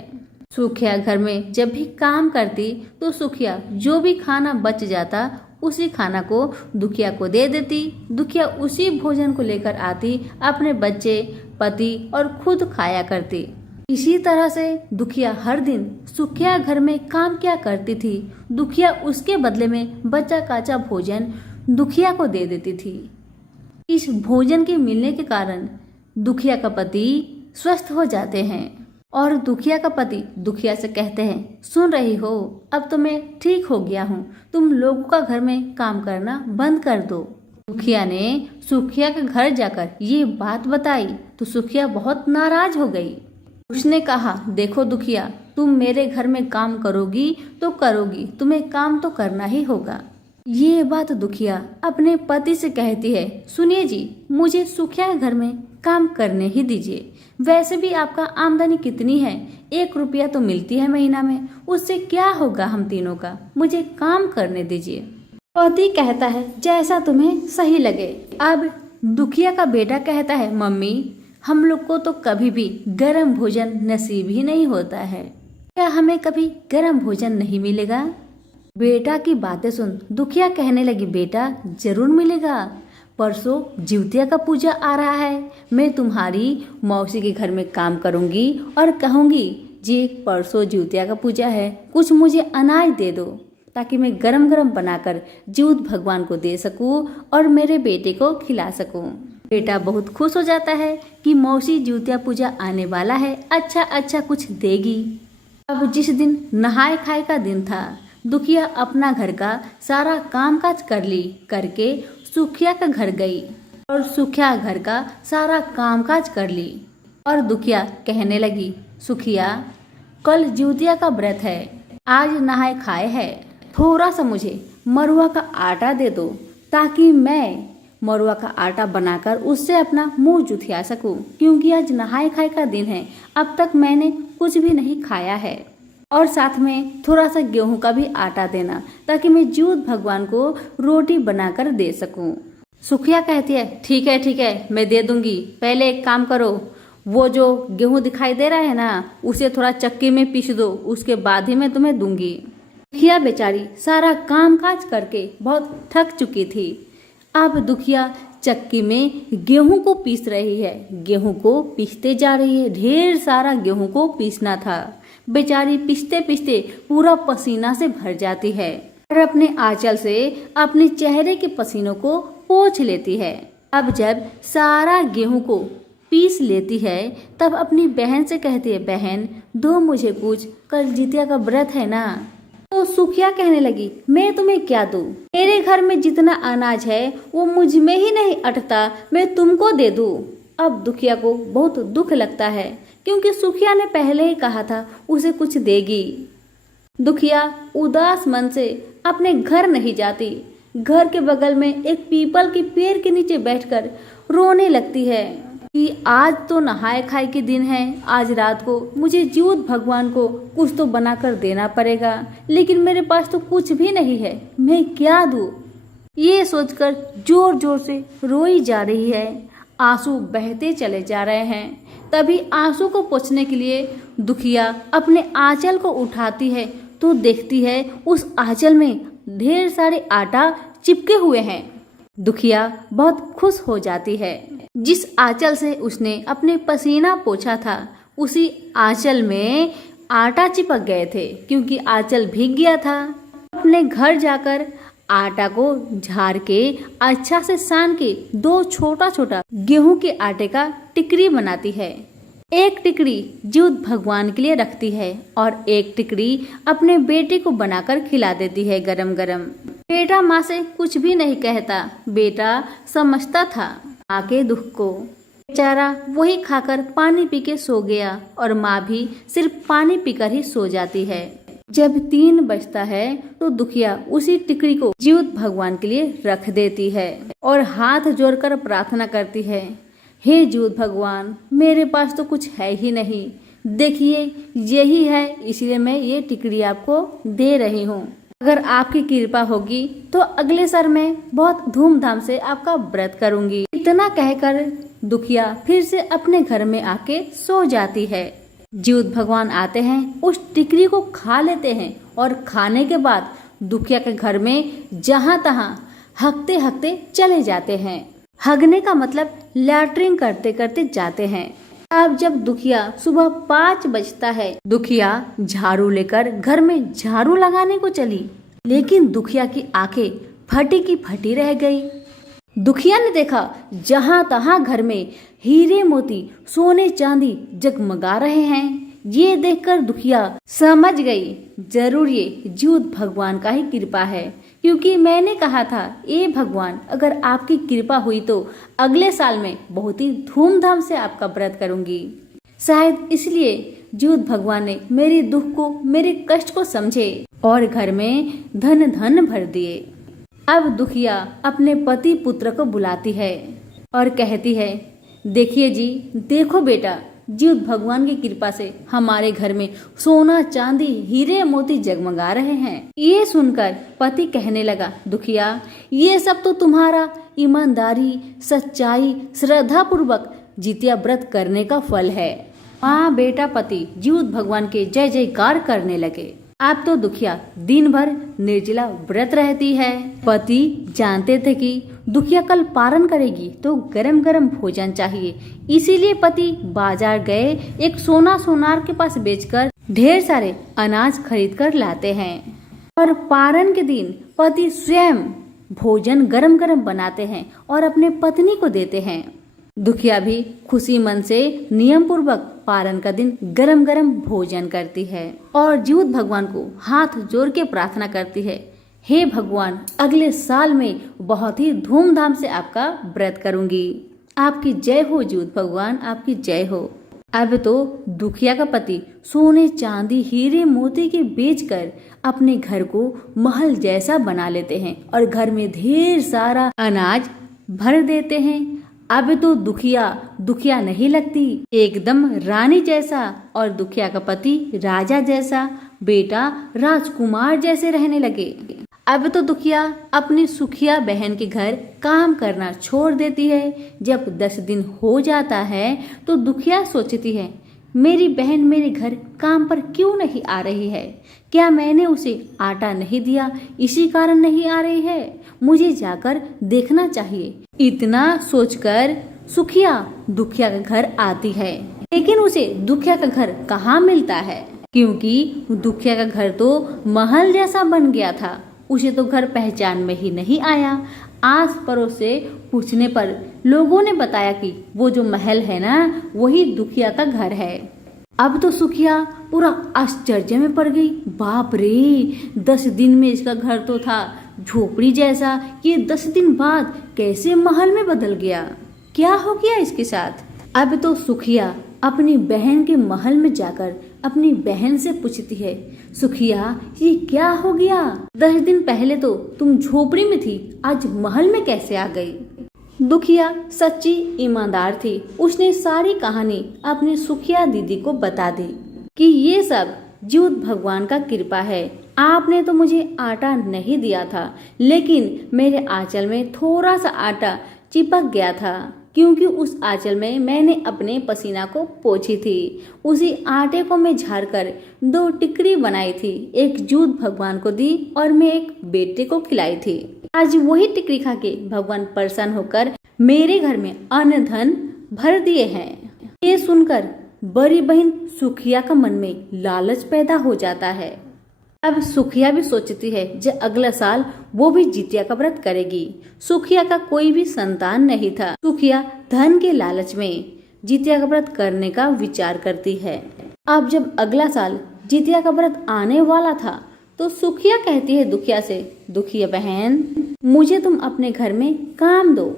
सुखिया घर में जब भी काम करती तो सुखिया जो भी खाना बच जाता उसी खाना को दुखिया को दे देती। दुखिया उसी भोजन को लेकर आती, अपने बच्चे, पति और खुद खाया करती। इसी तरह से दुखिया हर दिन सुखिया घर में काम क्या करती थी, दुखिया उसके बदले में बचा काचा भोजन दुखिया को दे देती थी। इस भोजन के मिलने के कारण दुखिया का पति स्वस्थ हो जाते हैं और दुखिया का पति दुखिया से कहते हैं, सुन रही हो, अब तो मैं ठीक हो गया हूँ, तुम लोगों का घर में काम करना बंद कर दो। दुखिया ने सुखिया के घर जाकर ये बात बताई तो सुखिया बहुत नाराज हो गई। उसने कहा, देखो दुखिया, तुम मेरे घर में काम करोगी तो करोगी, तुम्हें काम तो करना ही होगा। ये बात दुखिया अपने पति से कहती है, सुनिए जी, मुझे सुखिया घर में काम करने ही दीजिए, वैसे भी आपका आमदनी कितनी है, 1 रुपया तो मिलती है महीना में, उससे क्या होगा हम तीनों का, मुझे काम करने दीजिए। पति कहता है, जैसा तुम्हें सही लगे। अब दुखिया का बेटा कहता है, मम्मी, हम लोग को तो कभी भी गर्म भोजन नसीब ही नहीं होता है, क्या हमें कभी गर्म भोजन नहीं मिलेगा? बेटा की बातें सुन दुखिया कहने लगी, बेटा जरूर मिलेगा, परसों जिउतिया का पूजा आ रहा है, मैं तुम्हारी मौसी के घर में काम करूंगी और कहूंगी, जी परसों जिउतिया का पूजा है, कुछ मुझे अनाज दे दो ताकि मैं गरम गरम बनाकर जिउत भगवान को दे सकूं और मेरे बेटे को खिला सकूं। बेटा बहुत खुश हो जाता है कि मौसी जिउतिया पूजा आने वाला है, अच्छा अच्छा कुछ देगी। अब जिस दिन नहाए खाए का दिन था, दुखिया अपना घर का सारा काम काज कर ली, करके सुखिया का घर गई और सुखिया घर का सारा कामकाज कर ली। और दुखिया कहने लगी, सुखिया कल जिउतिया का व्रत है, आज नहाए खाए है, थोड़ा सा मुझे मरुआ का आटा दे दो ताकि मैं मरुआ का आटा बनाकर उससे अपना मुंह जुठिया सकूं, क्योंकि आज नहाए खाए का दिन है, अब तक मैंने कुछ भी नहीं खाया है। और साथ में थोड़ा सा गेहूं का भी आटा देना ताकि मैं जिउत भगवान को रोटी बनाकर दे सकूं। सुखिया कहती है, ठीक है मैं दे दूंगी, पहले एक काम करो, वो जो गेहूं दिखाई दे रहा है ना, उसे थोड़ा चक्की में पीस दो, उसके बाद ही मैं तुम्हें दूंगी। दुखिया बेचारी सारा काम काज करके बहुत थक चुकी थी। अब दुखिया चक्की में गेहूं को पीस रही है, गेहूं को पीसते जा रही है, ढेर सारा गेहूं को पीसना था। बेचारी पीसते पीसते पूरा पसीना से भर जाती है और अपने आंचल से अपने चेहरे के पसीनों को पोंछ लेती है। अब जब सारा गेहूं को पीस लेती है तब अपनी बहन से कहती है, बहन दो मुझे कुछ, कल जितिया का व्रत है ना। तो सुखिया कहने लगी, मैं तुम्हें क्या दूं, मेरे घर में जितना अनाज है वो मुझ में ही नहीं अटता, मैं तुमको दे दूं। अब दुखिया को बहुत दुख लगता है क्योंकि सुखिया ने पहले ही कहा था उसे कुछ देगी। दुखिया उदास मन से अपने घर नहीं जाती, घर के बगल में एक पीपल के पेड़ के नीचे बैठकर रोने लगती है कि आज तो नहाए खाए के दिन है, आज रात को मुझे जिउत भगवान को कुछ तो बनाकर देना पड़ेगा, लेकिन मेरे पास तो कुछ भी नहीं है, मैं क्या दूं। ये सोचकर जोर जोर से रोई जा रही है, आंसू बहते चले जा रहे हैं। तभी आंसू को पोंछने के लिए दुखिया अपने आंचल को उठाती है तो देखती है उस आंचल में ढेर सारे आटा चिपके हुए हैं। दुखिया बहुत खुश हो जाती है। जिस आंचल से उसने अपने पसीना पोंछा था उसी आंचल में आटा चिपक गए थे, क्योंकि आंचल भीग गया था। अपने घर जाकर आटा को झाड़ के अच्छा से सान के दो छोटा छोटा गेहूं के आटे का टिकरी बनाती है। एक टिकरी जिउत भगवान के लिए रखती है और एक टिकरी अपने बेटे को बनाकर खिला देती है गरम गरम। बेटा माँ से कुछ भी नहीं कहता, बेटा समझता था माँ के दुख को। बेचारा वही खाकर पानी पी के सो गया और माँ भी सिर्फ पानी पीकर ही सो जाती है। जब 3 बजता है तो दुखिया उसी टिकरी को जिउत भगवान के लिए रख देती है और हाथ जोड़कर प्रार्थना करती है, हे जिउत भगवान, मेरे पास तो कुछ है ही नहीं, देखिए यही है, इसलिए मैं ये टिकरी आपको दे रही हूँ। अगर आपकी कृपा होगी तो अगले साल मैं बहुत धूमधाम से आपका व्रत करूंगी। इतना कहकर दुखिया फिर से अपने घर में आके सो जाती है। जिउत भगवान आते हैं, उस टिकरी को खा लेते हैं और खाने के बाद दुखिया के घर में जहां तहां हकते हकते चले जाते हैं। हगने का मतलब लैट्रिन करते करते जाते हैं। अब जब दुखिया सुबह 5 बजता है, दुखिया झाड़ू लेकर घर में झाड़ू लगाने को चली, लेकिन दुखिया की आंखें फटी की फटी रह गई। दुखिया ने देखा जहां तहां घर में हीरे मोती सोने चांदी जगमगा रहे हैं। ये देखकर दुखिया समझ गई, जरूर ये जिउत भगवान का ही कृपा है, क्योंकि मैंने कहा था, ए भगवान, अगर आपकी कृपा हुई तो अगले साल में बहुत ही धूमधाम से आपका व्रत करूंगी। शायद इसलिए जिउत भगवान ने मेरे दुख को, मेरे कष्ट को समझे और घर में धन धन भर दिए। अब दुखिया अपने पति पुत्र को बुलाती है और कहती है, देखिए जी, देखो बेटा, जिउत भगवान की कृपा से हमारे घर में सोना चांदी हीरे मोती जगमगा रहे हैं। ये सुनकर पति कहने लगा, दुखिया, ये सब तो तुम्हारा ईमानदारी, सच्चाई, श्रद्धा पूर्वक जितिया व्रत करने का फल है। माँ बेटा पति जिउत भगवान के जय जयकार करने लगे। आप तो दुखिया दिन भर निर्जला व्रत रहती है। पति जानते थे कि दुखिया कल पारण करेगी तो गरम गरम भोजन चाहिए, इसीलिए पति बाजार गए, एक सोनार के पास बेचकर ढेर सारे अनाज खरीद कर लाते हैं और पारण के दिन पति स्वयं भोजन गरम गरम बनाते हैं और अपने पत्नी को देते हैं। दुखिया भी खुशी मन से नियम पूर्वक पारण का दिन गरम गरम भोजन करती है और जिउत भगवान को हाथ जोड़ के प्रार्थना करती है, हे भगवान, अगले साल में बहुत ही धूमधाम से आपका व्रत करूंगी। आपकी जय हो जूत भगवान, आपकी जय हो। अब तो दुखिया का पति सोने चांदी हीरे मोती के बेचकर अपने घर को महल जैसा बना लेते हैं और घर में ढेर सारा अनाज भर देते हैं। अब तो दुखिया नहीं लगती, एकदम रानी जैसा, और दुखिया का पति राजा जैसा, बेटा राजकुमार जैसे रहने लगे। अब तो दुखिया अपनी सुखिया बहन के घर काम करना छोड़ देती है। जब 10 दिन हो जाता है तो दुखिया सोचती है, मेरी बहन मेरे घर काम पर क्यों नहीं आ रही है? क्या मैंने उसे आटा नहीं दिया, इसी कारण नहीं आ रही है? मुझे जाकर देखना चाहिए। इतना सोचकर सुखिया दुखिया के घर आती है, लेकिन उसे दुखिया का घर कहाँ मिलता है, क्योंकि दुखिया का घर तो महल जैसा बन गया था। उसे तो घर पहचान में ही नहीं आया। आस पड़ोस से पूछने पर लोगों ने बताया कि वो जो महल है ना, वही दुखिया का घर है। अब तो सुखिया पूरा आश्चर्य में पड़ गई। बाप रे, 10 दिन में इसका घर तो था झोपड़ी जैसा, ये 10 दिन बाद कैसे महल में बदल गया? क्या हो गया इसके साथ? अब तो सुखिया अपनी बहन के महल में जाकर अपनी बहन से पूछती है, सुखिया ये क्या हो गया? 10 दिन पहले तो तुम झोपड़ी में थी, आज महल में कैसे आ गई? दुखिया सच्ची ईमानदार थी। उसने सारी कहानी अपनी सुखिया दीदी को बता दी कि ये सब ज्योत भगवान का कृपा है। आपने तो मुझे आटा नहीं दिया था, लेकिन मेरे आंचल में थोड़ा सा आटा चिपक गया था, क्योंकि उस आंचल में मैंने अपने पसीना को पोंछी थी। उसी आटे को मैं झाड़कर 2 टिकरी बनाई थी, एक ज्योत भगवान को दी और मैं एक बेटे को खिलाई थी। आज वही टिकरी खा के भगवान प्रसन्न होकर मेरे घर में अन्न धन भर दिए हैं। ये सुनकर बड़ी बहन सुखिया का मन में लालच पैदा हो जाता है। अब सुखिया भी सोचती है जो अगला साल वो भी जितिया का व्रत करेगी। सुखिया का कोई भी संतान नहीं था। सुखिया धन के लालच में जितिया का व्रत करने का विचार करती है। अब जब अगला साल जितिया का व्रत आने वाला था तो सुखिया कहती है दुखिया से, दुखिया बहन मुझे तुम अपने घर में काम दो।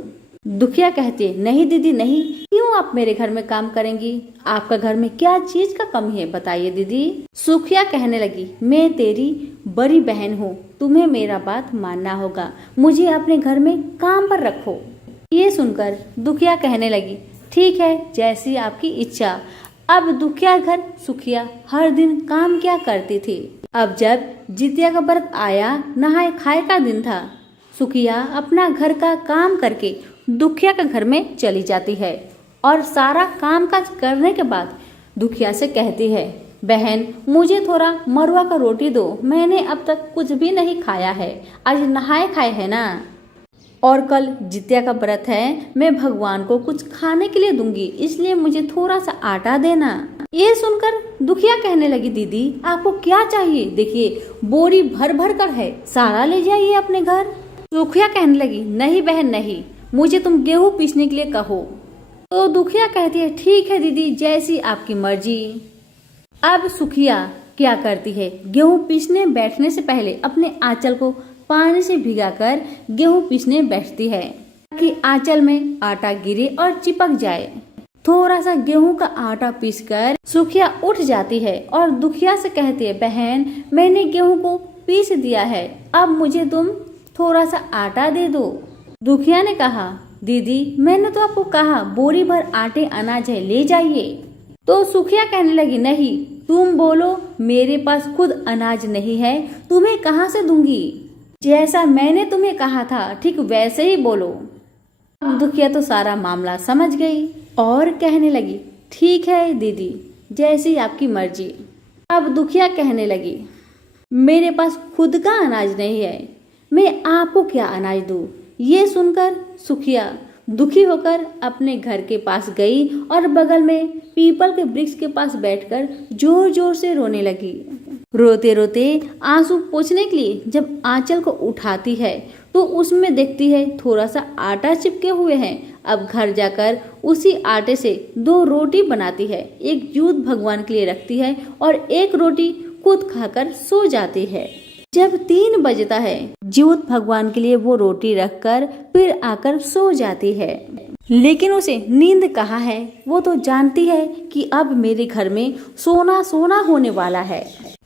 दुखिया कहती है, नहीं दीदी नहीं, क्यों आप मेरे घर में काम करेंगी? आपका घर में क्या चीज का कमी है, बताइए दीदी। सुखिया कहने लगी, मैं तेरी बड़ी बहन हूँ, तुम्हें मेरा बात मानना होगा, मुझे अपने घर में काम पर रखो। ये सुनकर दुखिया कहने लगी, ठीक है जैसी आपकी इच्छा। अब दुखिया घर सुखिया हर दिन काम क्या करती थी। अब जब जितिया का व्रत आया, नहाए खाए का दिन था, सुखिया अपना घर का काम करके दुखिया के घर में चली जाती है और सारा काम काज करने के बाद दुखिया से कहती है, बहन मुझे थोड़ा मरुआ का रोटी दो, मैंने अब तक कुछ भी नहीं खाया है, आज नहाए खाए है ना, और कल जितिया का व्रत है, मैं भगवान को कुछ खाने के लिए दूंगी, इसलिए मुझे थोड़ा सा आटा देना। ये सुनकर दुखिया कहने लगी, दीदी आपको क्या चाहिए? देखिए बोरी भर भर कर है, सारा ले जाइए अपने घर। दुखिया कहने लगी, नहीं बहन नहीं, मुझे तुम गेहूं पीसने के लिए कहो। तो दुखिया कहती है, ठीक है दीदी जैसी आपकी मर्जी। अब सुखिया क्या करती है, गेहूं पीसने बैठने से पहले अपने आंचल को पानी से भिगाकर गेहूं पीसने बैठती है ताकि आंचल में आटा गिरे और चिपक जाए। थोड़ा सा गेहूं का आटा पीसकर सुखिया उठ जाती है और दुखिया से कहती है, बहन मैंने गेहूं को पीस दिया है, अब मुझे तुम थोड़ा सा आटा दे दो। दुखिया ने कहा, दीदी मैंने तो आपको कहा बोरी भर आटे अनाज है, ले जाइए। तो सुखिया कहने लगी, नहीं तुम बोलो, मेरे पास खुद अनाज नहीं है, तुम्हें कहाँ से दूंगी? जैसा मैंने तुम्हें कहा था ठीक वैसे ही बोलो। अब दुखिया तो सारा मामला समझ गई और कहने लगी, ठीक है दीदी जैसी आपकी मर्जी। अब दुखिया कहने लगी, मेरे पास खुद का अनाज नहीं है, मैं आपको क्या अनाज दूं? ये सुनकर सुखिया दुखी होकर अपने घर के पास गई और बगल में पीपल के वृक्ष के पास बैठकर जोर जोर से रोने लगी। रोते रोते आंसू पोंछने के लिए जब आंचल को उठाती है तो उसमें देखती है थोड़ा सा आटा चिपके हुए हैं। अब घर जाकर उसी आटे से 2 रोटी बनाती है, एक ज्योत भगवान के लिए रखती है और एक रोटी खुद खाकर सो जाती है। जब 3 बजता है, ज्योत भगवान के लिए वो रोटी रखकर फिर आकर सो जाती है। लेकिन उसे नींद कहाँ है, वो तो जानती है कि अब मेरे घर में सोना सोना होने वाला है।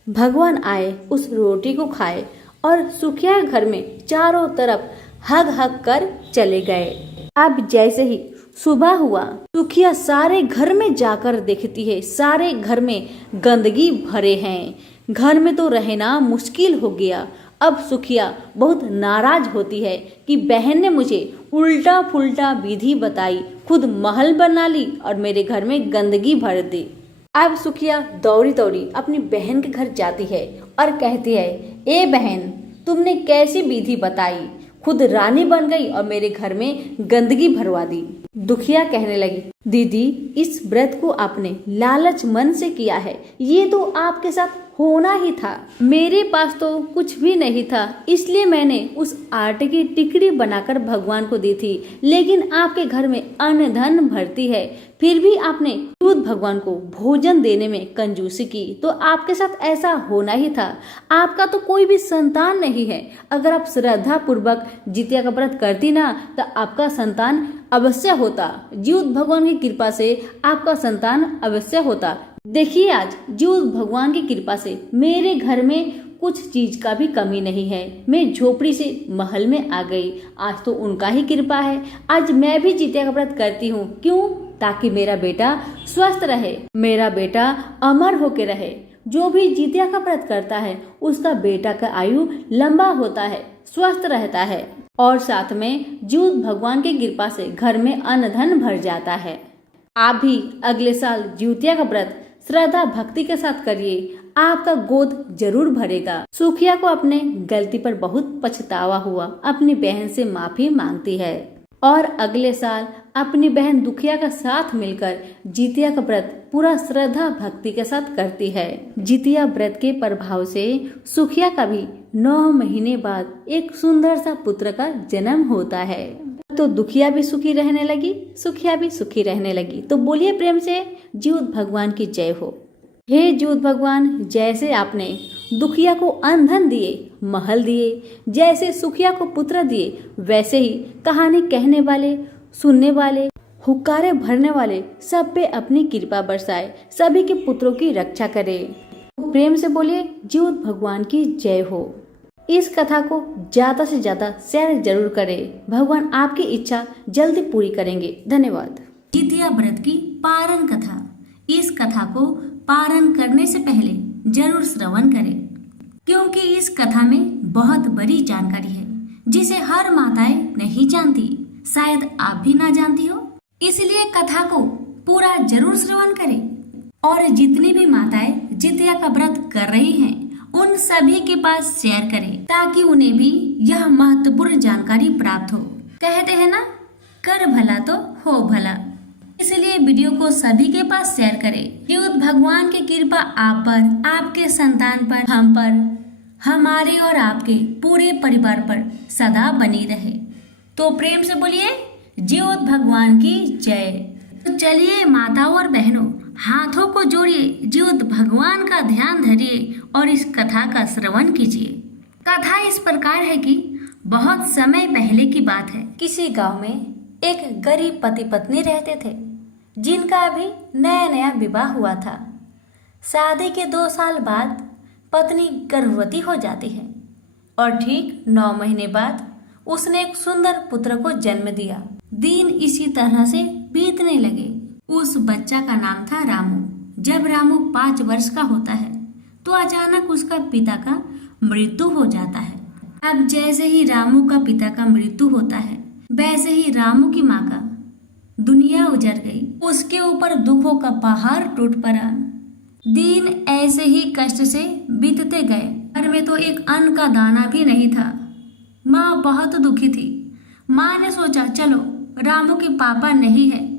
भगवान आए, उस रोटी को खाए और सुखिया घर में चारों तरफ हग हग कर चले गए। अब जैसे ही सुबह हुआ, सुखिया सारे घर में जाकर देखती है, सारे घर में गंदगी भरे हैं। घर में तो रहना मुश्किल हो गया। अब सुखिया बहुत नाराज होती है कि बहन ने मुझे उल्टा फुल्टा विधि बताई, खुद महल बना ली और मेरे घर में गंदगी भर दी। अब सुखिया दौड़ी दौड़ी अपनी बहन के घर जाती है और कहती है, ए बहन, तुमने कैसी विधि बताई, खुद रानी बन गई और मेरे घर में गंदगी भरवा दी। दुखिया कहने लगी, दीदी, इस व्रत को आपने लालच मन से किया है, ये तो आपके साथ होना ही था। मेरे पास तो कुछ भी नहीं था, इसलिए मैंने उस आटे की टिकड़ी बनाकर भगवान को दी थी। लेकिन आपके घर में अन्न धन भरती है, फिर भी आपने खुद भगवान को भोजन देने में कंजूसी की, तो आपके साथ ऐसा होना ही था। आपका तो कोई भी संतान नहीं है। अगर आप श्रद्धा पूर्वक जितिया का व्रत करती ना, तो आपका संतान अवश्य होता। ज्योत भगवान की कृपा से आपका संतान अवश्य होता। देखिए, आज ज्योत भगवान की कृपा से मेरे घर में कुछ चीज का भी कमी नहीं है। मैं झोपड़ी से महल में आ गई, आज तो उनका ही कृपा है। आज मैं भी जितिया का व्रत करती हूँ। क्यों? ताकि मेरा बेटा स्वस्थ रहे, मेरा बेटा अमर होके रहे। जो भी जितिया का व्रत करता है, उसका बेटा का आयु लंबा होता है, स्वस्थ रहता है और साथ में ज्योत भगवान की कृपा से घर में अन्न धन भर जाता है। आप भी अगले साल जितिया का व्रत श्रद्धा भक्ति के साथ करिए, आपका गोद जरूर भरेगा। सुखिया को अपने गलती पर बहुत पछतावा हुआ, अपनी बहन से माफी मांगती है और अगले साल अपनी बहन दुखिया का साथ मिलकर जितिया का व्रत पूरा श्रद्धा भक्ति के साथ करती है। जितिया व्रत के प्रभाव से सुखिया का भी 9 महीने बाद एक सुंदर सा पुत्र का जन्म होता है। तो दुखिया भी सुखी रहने लगी, सुखिया भी सुखी रहने लगी। तो बोलिए प्रेम से, ज्योत भगवान की जय हो। हे ज्योत भगवान, जैसे आपने दुखिया को अन्न धन दिए, महल दिए, जैसे सुखिया को पुत्र दिए, वैसे ही कहानी कहने वाले, सुनने वाले, हुक्कारे भरने वाले सब पे अपनी कृपा बरसाए, सभी के पुत्रों की रक्षा करे। प्रेम से बोलिए, ज्योत भगवान की जय हो। इस कथा को ज्यादा से ज्यादा शेयर जरूर करें। भगवान आपकी इच्छा जल्दी पूरी करेंगे। धन्यवाद। जितिया व्रत की पारण कथा। इस कथा को पारण करने से पहले जरूर श्रवण करें, क्योंकि इस कथा में बहुत बड़ी जानकारी है जिसे हर माताएं नहीं जानती। शायद आप भी ना जानती हो, इसलिए कथा को पूरा जरूर श्रवण करें। और जितनी भी माताएं जितिया का व्रत कर रही हैं, उन सभी के पास शेयर करें, ताकि उन्हें भी यह महत्वपूर्ण जानकारी प्राप्त हो। कहते हैं ना, कर भला तो हो भला। इसलिए वीडियो को सभी के पास शेयर करें। ज्योत भगवान की कृपा आप पर, आपके संतान पर, हम पर, हमारे और आपके पूरे परिवार पर सदा बनी रहे। तो प्रेम से बोलिए, ज्योत भगवान की जय। तो चलिए माताओं और बहनों, हाथों को जोड़िए, ज्योत भगवान का ध्यान धरिए और इस कथा का श्रवण कीजिए। कथा इस प्रकार है कि बहुत समय पहले की बात है। किसी गांव में एक गरीब पति पत्नी रहते थे, जिनका अभी नया नया विवाह हुआ था। शादी के 2 साल बाद पत्नी गर्भवती हो जाती है और ठीक 9 महीने बाद उसने एक सुंदर पुत्र को जन्म दिया। दिन इसी तरह से बीतने लगे। उस बच्चा का नाम था रामू। जब रामू 5 वर्ष का होता है तो अचानक उसका पिता का मृत्यु हो जाता है। अब जैसे ही रामू का पिता का मृत्यु होता है, वैसे ही रामू की माँ का दुनिया उजड़ गई। उसके ऊपर दुखों का पहाड़ टूट पड़ा। दिन ऐसे ही कष्ट से बीतते गए। घर में तो एक अन्न का दाना भी नहीं था। माँ बहुत दुखी थी। माँ ने सोचा, चलो रामू के पापा नहीं है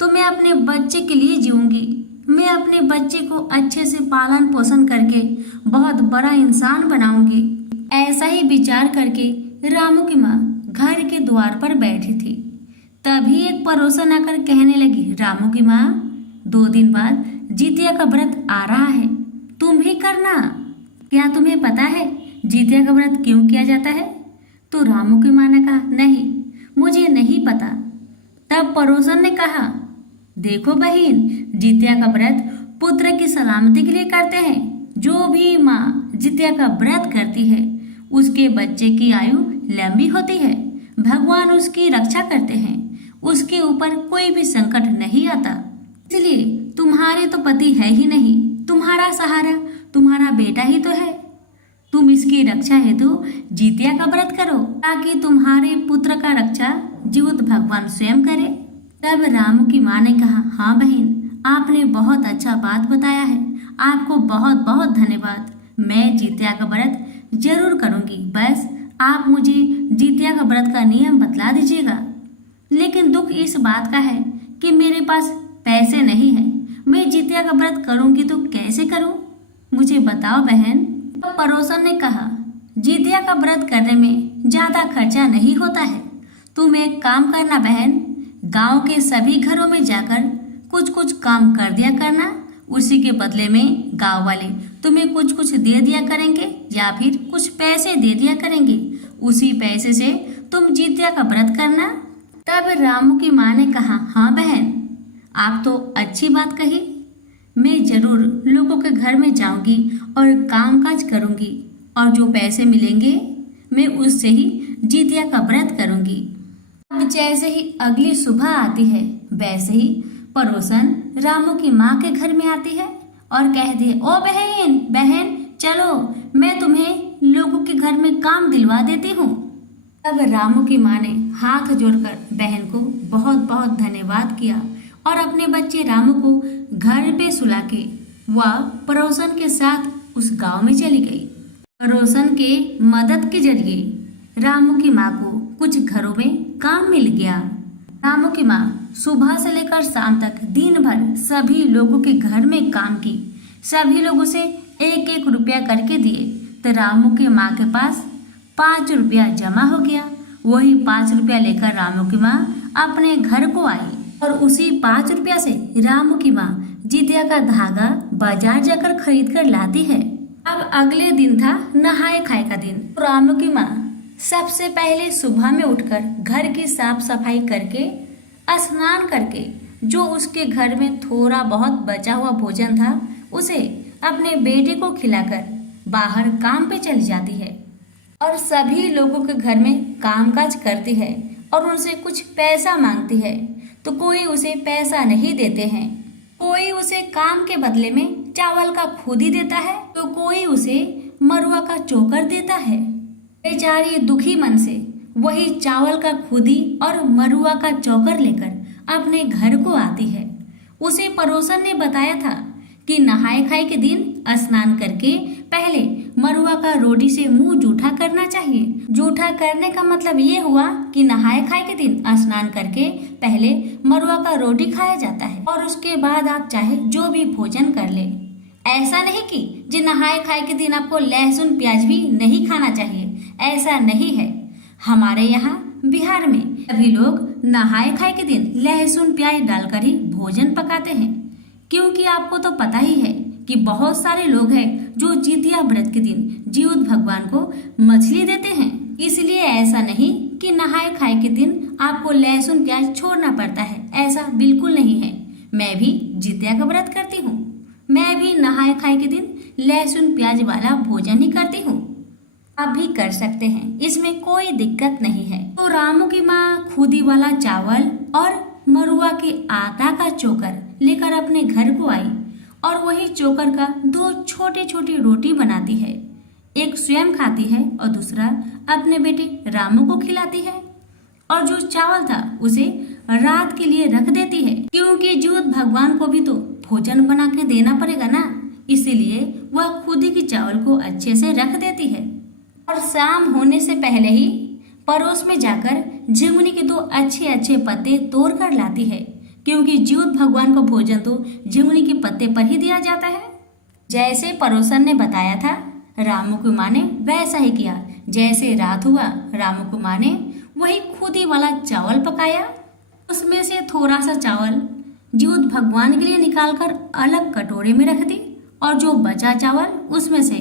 तो मैं अपने बच्चे के लिए जीऊंगी। मैं अपने बच्चे को अच्छे से पालन पोषण करके बहुत बड़ा इंसान बनाऊंगी। ऐसा ही विचार करके रामू की माँ घर के द्वार पर बैठी थी। तभी एक पड़ोसन आकर कहने लगी, रामू की माँ, 2 दिन बाद जितिया का व्रत आ रहा है, तुम भी करना। क्या तुम्हें पता है जितिया का व्रत क्यों किया जाता है? तो रामू की माँ ने कहा, नहीं, मुझे नहीं पता। तब पड़ोसन ने कहा, देखो बहन, जितिया का व्रत पुत्र की सलामती के लिए करते हैं। जो भी माँ जितिया का व्रत करती है उसके बच्चे की आयु लंबी होती है। भगवान उसकी रक्षा करते हैं, उसके ऊपर कोई भी संकट नहीं आता। इसलिए तुम्हारे तो पति है ही नहीं, तुम्हारा सहारा तुम्हारा बेटा ही तो है। तुम इसकी रक्षा हेतु जितिया का व्रत करो ताकि तुम्हारे पुत्र का रक्षा जीवित भगवान स्वयं करे। तब रामू की माँ ने कहा, हाँ बहन, आपने बहुत अच्छा बात बताया है, आपको बहुत बहुत धन्यवाद। मैं जितिया का व्रत जरूर करूंगी, बस आप मुझे जितिया का व्रत का नियम बतला दीजिएगा। लेकिन दुख इस बात का है कि मेरे पास पैसे नहीं है। मैं जितिया का व्रत करूंगी तो कैसे करूं? मुझे बताओ बहन। तो पड़ोसन ने कहा, जितिया का व्रत करने में ज्यादा खर्चा नहीं होता है। तुम एक काम करना बहन, गांव के सभी घरों में जाकर कुछ कुछ काम कर दिया करना। उसी के बदले में गांव वाले तुम्हें कुछ कुछ दे दिया करेंगे या फिर कुछ पैसे दे दिया करेंगे। उसी पैसे से तुम जितिया का व्रत करना। तब रामू की माँ ने कहा, हाँ बहन, आप तो अच्छी बात कही। मैं जरूर लोगों के घर में जाऊंगी और कामकाज करूंगी और जो पैसे मिलेंगे मैं उससे ही जितिया का व्रत करूंगी। अब जैसे ही अगली सुबह आती है वैसे ही पड़ोसन रामू की माँ के घर में आती है और कहती है, ओ बहन बहन चलो, मैं तुम्हें लोगों के घर में काम दिलवा देती हूँ। तब रामू की माँ ने हाथ जोड़कर बहन को बहुत बहुत धन्यवाद किया और अपने बच्चे रामू को घर पे सुला के वह पड़ोसन के साथ उस गांव में चली गई। पड़ोसन के मदद के जरिए रामू की माँ को कुछ घरों में काम मिल गया। रामू की माँ सुबह से लेकर शाम तक दिन भर सभी लोगों के घर में काम की। सभी लोग उसे 1-1 रुपया करके दिए तो रामू की माँ के पास 5 रुपया जमा हो गया। वही 5 रुपया लेकर रामू की माँ अपने घर को आई और उसी 5 रुपया से रामू की माँ जितिया का धागा बाजार जाकर खरीद कर लाती है। अब अगले दिन था नहाए खाए का दिन। रामू की माँ सबसे पहले सुबह में उठकर घर की साफ सफाई करके स्नान करके जो उसके घर में थोड़ा बहुत बचा हुआ भोजन था उसे अपने बेटे को खिलाकर बाहर काम पे चली जाती है और सभी लोगों के घर में कामकाज करती है और उनसे कुछ पैसा मांगती है तो कोई उसे पैसा नहीं देते हैं। कोई उसे काम के बदले में चावल का खुदी देता है तो कोई उसे मरुआ का चोकर देता है। बेचारी दुखी मन से वही चावल का खुदी और मरुआ का चोकर लेकर अपने घर को आती है। उसे पड़ोसन ने बताया था कि नहाए खाए के दिन स्नान करके पहले मरुआ का रोटी से मुंह जूठा करना चाहिए। जूठा करने का मतलब ये हुआ कि नहाए खाए के दिन स्नान करके पहले मरुआ का रोटी खाया जाता है और उसके बाद आप चाहे जो भी भोजन कर ले। ऐसा नहीं कि जो नहाए खाए के दिन आपको लहसुन प्याज भी नहीं खाना चाहिए, ऐसा नहीं है। हमारे यहाँ बिहार में सभी लोग नहाए खाए के दिन लहसुन प्याज डालकर ही भोजन पकाते हैं, क्योंकि आपको तो पता ही है कि बहुत सारे लोग हैं जो जितिया व्रत के दिन जीवित भगवान को मछली देते हैं। इसलिए ऐसा नहीं कि नहाए खाए के दिन आपको लहसुन प्याज छोड़ना पड़ता है, ऐसा बिल्कुल नहीं है। मैं भी जितिया का व्रत करती हूँ, मैं भी नहाए खाए के दिन लहसुन प्याज वाला भोजन ही करती हूँ। आप भी कर सकते हैं, इसमें कोई दिक्कत नहीं है। तो रामू की माँ खुदी वाला चावल और मरुआ के आटा का चोकर लेकर अपने घर को आई और वही चोकर का 2 छोटे छोटे रोटी बनाती है। एक स्वयं खाती है और दूसरा अपने बेटे रामू को खिलाती है और जो चावल था उसे रात के लिए रख देती है, क्योंकि जीवित भगवान को भी तो भोजन बना के देना पड़ेगा ना, इसीलिए वह खुदी की चावल को अच्छे से रख देती है और शाम होने से पहले ही पड़ोस में जाकर झिंगुनी के 2 अच्छे अच्छे पत्ते तोड़ कर लाती है, क्योंकि जीवित भगवान को भोजन तो झिंगुनी के पत्ते पर ही दिया जाता है। जैसे पड़ोसन ने बताया था रामू की माँ ने वैसा ही किया। जैसे रात हुआ रामू की माँ ने वही खुदी वाला चावल पकाया, उसमें से थोड़ा सा चावल जीवित भगवान के लिए निकालकर अलग कटोरे में रख दी और जो बचा चावल उसमें से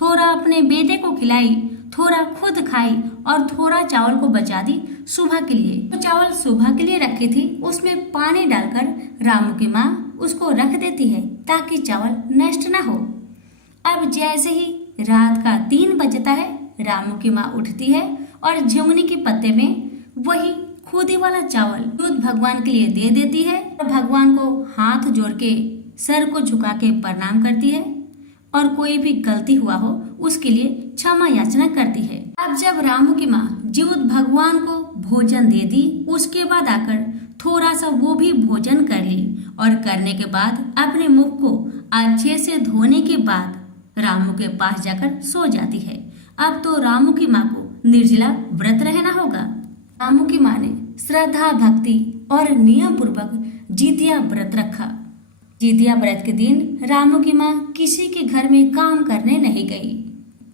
थोड़ा अपने बेटे को खिलाई, थोड़ा खुद खाई और थोड़ा चावल को बचा दी सुबह के लिए। तो चावल सुबह के लिए रखी थी, उसमें पानी डालकर रामू की माँ उसको रख देती है ताकि चावल नष्ट ना हो। अब जैसे ही रात का 3 बजता है, रामू की माँ उठती है और झुंगनी के पत्ते में वही खुदी वाला चावल दूध भगवान के लिए दे देती है और भगवान को हाथ जोड़ के सर को झुका के प्रणाम करती है और कोई भी गलती हुआ हो उसके लिए क्षमा याचना करती है। अब जब रामू की माँ जीवत भगवान को भोजन दे दी, उसके बाद आकर थोड़ा सा वो भी भोजन कर ली और करने के बाद अपने मुख को अच्छे से धोने के बाद रामू के पास जाकर सो जाती है। अब तो रामू की माँ को निर्जला व्रत रहना होगा। रामू की माँ ने श्रद्धा भक्ति और नियम पूर्वक जितिया व्रत रखा। जितिया व्रत के दिन रामू की माँ किसी के घर में काम करने नहीं गई,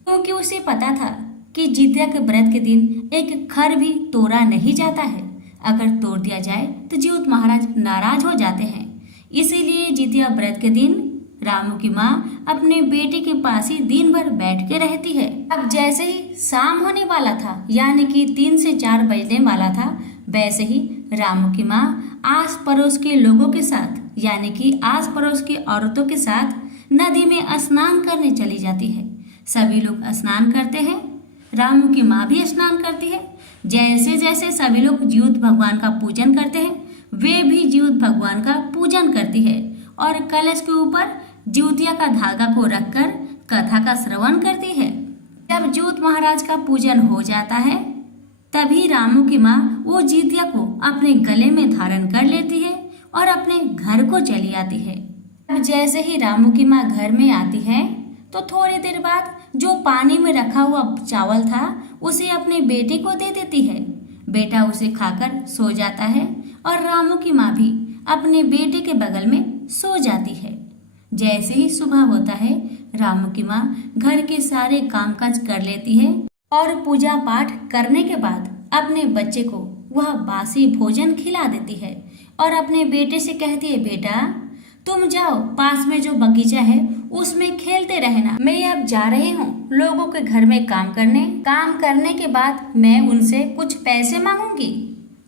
क्योंकि उसे पता था कि जितिया के व्रत के दिन एक खर भी तोड़ा नहीं जाता है। अगर तोड़ दिया जाए तो जीवत महाराज नाराज हो जाते हैं। इसीलिए जितिया व्रत के दिन रामू की माँ अपने बेटे के पास ही दिन भर बैठ के रहती है। अब जैसे ही शाम होने वाला था, यानी कि 3 से 4 बजने वाला था, वैसे ही रामू की माँ आस पड़ोस के लोगों के साथ, यानी कि आस पड़ोस की औरतों के साथ नदी में स्नान करने चली जाती है। सभी लोग स्नान करते हैं, रामू की माँ भी स्नान करती है। जैसे जैसे सभी लोग जीवत भगवान का पूजन करते हैं, वे भी जीवत भगवान का पूजन करती है और कलश के ऊपर जितिया का धागा को रखकर कथा का श्रवण करती है। जब जीवत महाराज का पूजन हो जाता है, तभी रामू की माँ वो जितिया को अपने गले में धारण कर लेती है और अपने घर को चली आती है। अब जैसे ही रामू की माँ घर में आती है, तो थोड़ी देर बाद जो पानी में रखा हुआ चावल था उसे अपने बेटे को दे देती है। बेटा उसे खाकर सो जाता है और रामू की माँ भी अपने बेटे के बगल में सो जाती है। जैसे ही सुबह होता है, रामू की माँ घर के सारे कामकाज कर लेती है और पूजा पाठ करने के बाद अपने बच्चे को वह बासी भोजन खिला देती है और अपने बेटे से कहती है, बेटा तुम जाओ, पास में जो बगीचा है उसमें खेलते रहना। मैं अब जा रही हूँ लोगों के घर में काम करने। काम करने के बाद मैं उनसे कुछ पैसे मांगूंगी।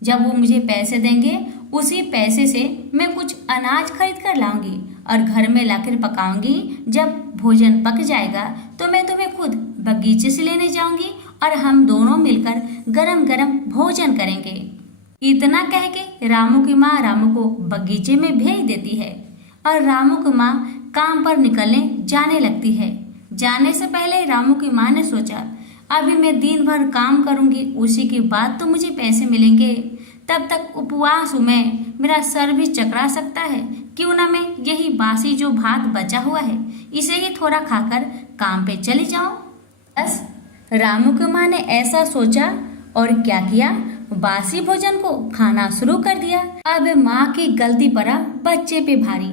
जब वो मुझे पैसे देंगे, उसी पैसे से मैं कुछ अनाज खरीद कर लाऊंगी और घर में लाकर पकाऊंगी। जब भोजन पक जाएगा तो मैं तुम्हें खुद बगीचे से लेने जाऊंगी और हम दोनों मिलकर गरम गरम भोजन करेंगे। इतना कह के रामू की माँ रामू को बगीचे में भेज देती है और रामू की माँ काम पर निकलने जाने लगती है। जाने से पहले रामू की माँ ने सोचा, अभी मैं दिन भर काम करूंगी, उसी के बाद तो मुझे पैसे मिलेंगे। तब तक उपवास हूँ मैं, मेरा सर भी चकरा सकता है। क्यों ना मैं यही बासी जो भात बचा हुआ है इसे ही थोड़ा खाकर काम पे चली जाऊं। बस रामू की माँ ने ऐसा सोचा और क्या किया, बासी भोजन को खाना शुरू कर दिया। अब माँ की गलती पड़ा बच्चे पे भारी।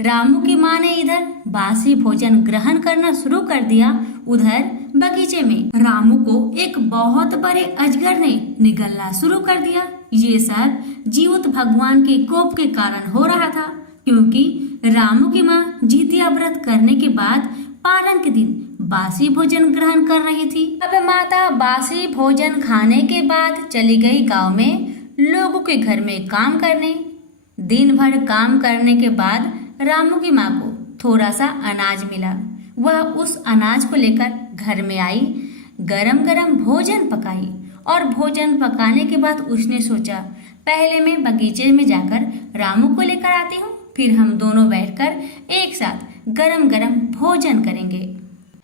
रामू की माँ ने इधर बासी भोजन ग्रहण करना शुरू कर दिया, उधर बगीचे में रामू को एक बहुत बड़े अजगर ने निगलना शुरू कर दिया। ये सब जीवत भगवान के कोप के कारण हो रहा था, क्योंकि रामू की माँ जितिया व्रत करने के बाद पारण के दिन बासी भोजन ग्रहण कर रही थी। अब माता बासी भोजन खाने के बाद चली गई गांव में लोगों के घर में काम करने। दिन भर काम करने के बाद रामू की माँ को थोड़ा सा अनाज मिला। वह उस अनाज को लेकर घर में आई, गरम गरम भोजन पकाई और भोजन पकाने के बाद उसने सोचा, पहले मैं बगीचे में जाकर रामू को लेकर आती हूँ, फिर हम दोनों बैठकर एक साथ गरम गरम भोजन करेंगे।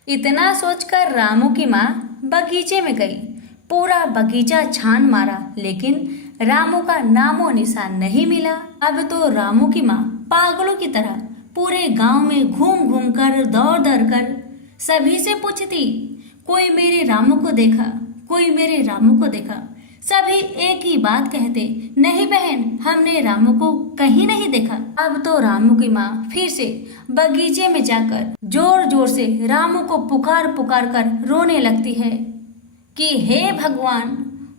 इतना सोचकर रामू की माँ बगीचे में गई। पूरा बगीचा छान मारा, लेकिन रामू का नामो निशान नहीं मिला। अब तो रामू की माँ पागलों की तरह पूरे गांव में घूम घूम कर दौड़ दौड़ कर सभी से पूछती, कोई मेरे रामू को देखा, कोई मेरे रामू को देखा। सभी एक ही बात कहते, नहीं बहन, हमने रामू को कहीं नहीं देखा। अब तो रामू की माँ फिर से बगीचे में जाकर जोर जोर से रामू को पुकार पुकार कर रोने लगती है कि हे भगवान,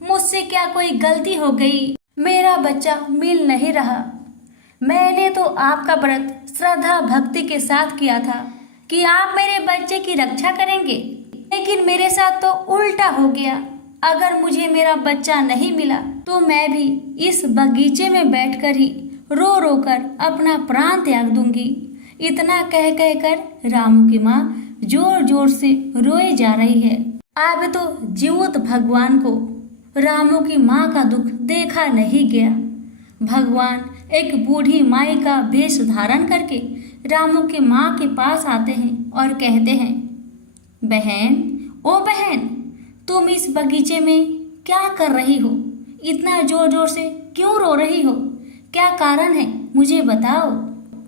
मुझसे क्या कोई गलती हो गई, मेरा बच्चा मिल नहीं रहा। मैंने तो आपका व्रत श्रद्धा भक्ति के साथ किया था, कि आप मेरे बच्चे की रक्षा करेंगे, लेकिन मेरे साथ तो उल्टा हो गया। अगर मुझे मेरा बच्चा नहीं मिला तो मैं भी इस बगीचे में बैठकर ही रो रो कर अपना प्राण त्याग दूंगी। इतना कह कह कर रामू की माँ जोर जोर से रोए जा रही है। अब तो जीवित भगवान को रामू की माँ का दुख देखा नहीं गया। भगवान एक बूढ़ी माई का वेश धारण करके रामू की माँ के पास आते हैं और कहते हैं, बहन, ओ बहन, तुम इस बगीचे में क्या कर रही हो? इतना जोर जोर से क्यों रो रही हो? क्या कारण है, मुझे बताओ।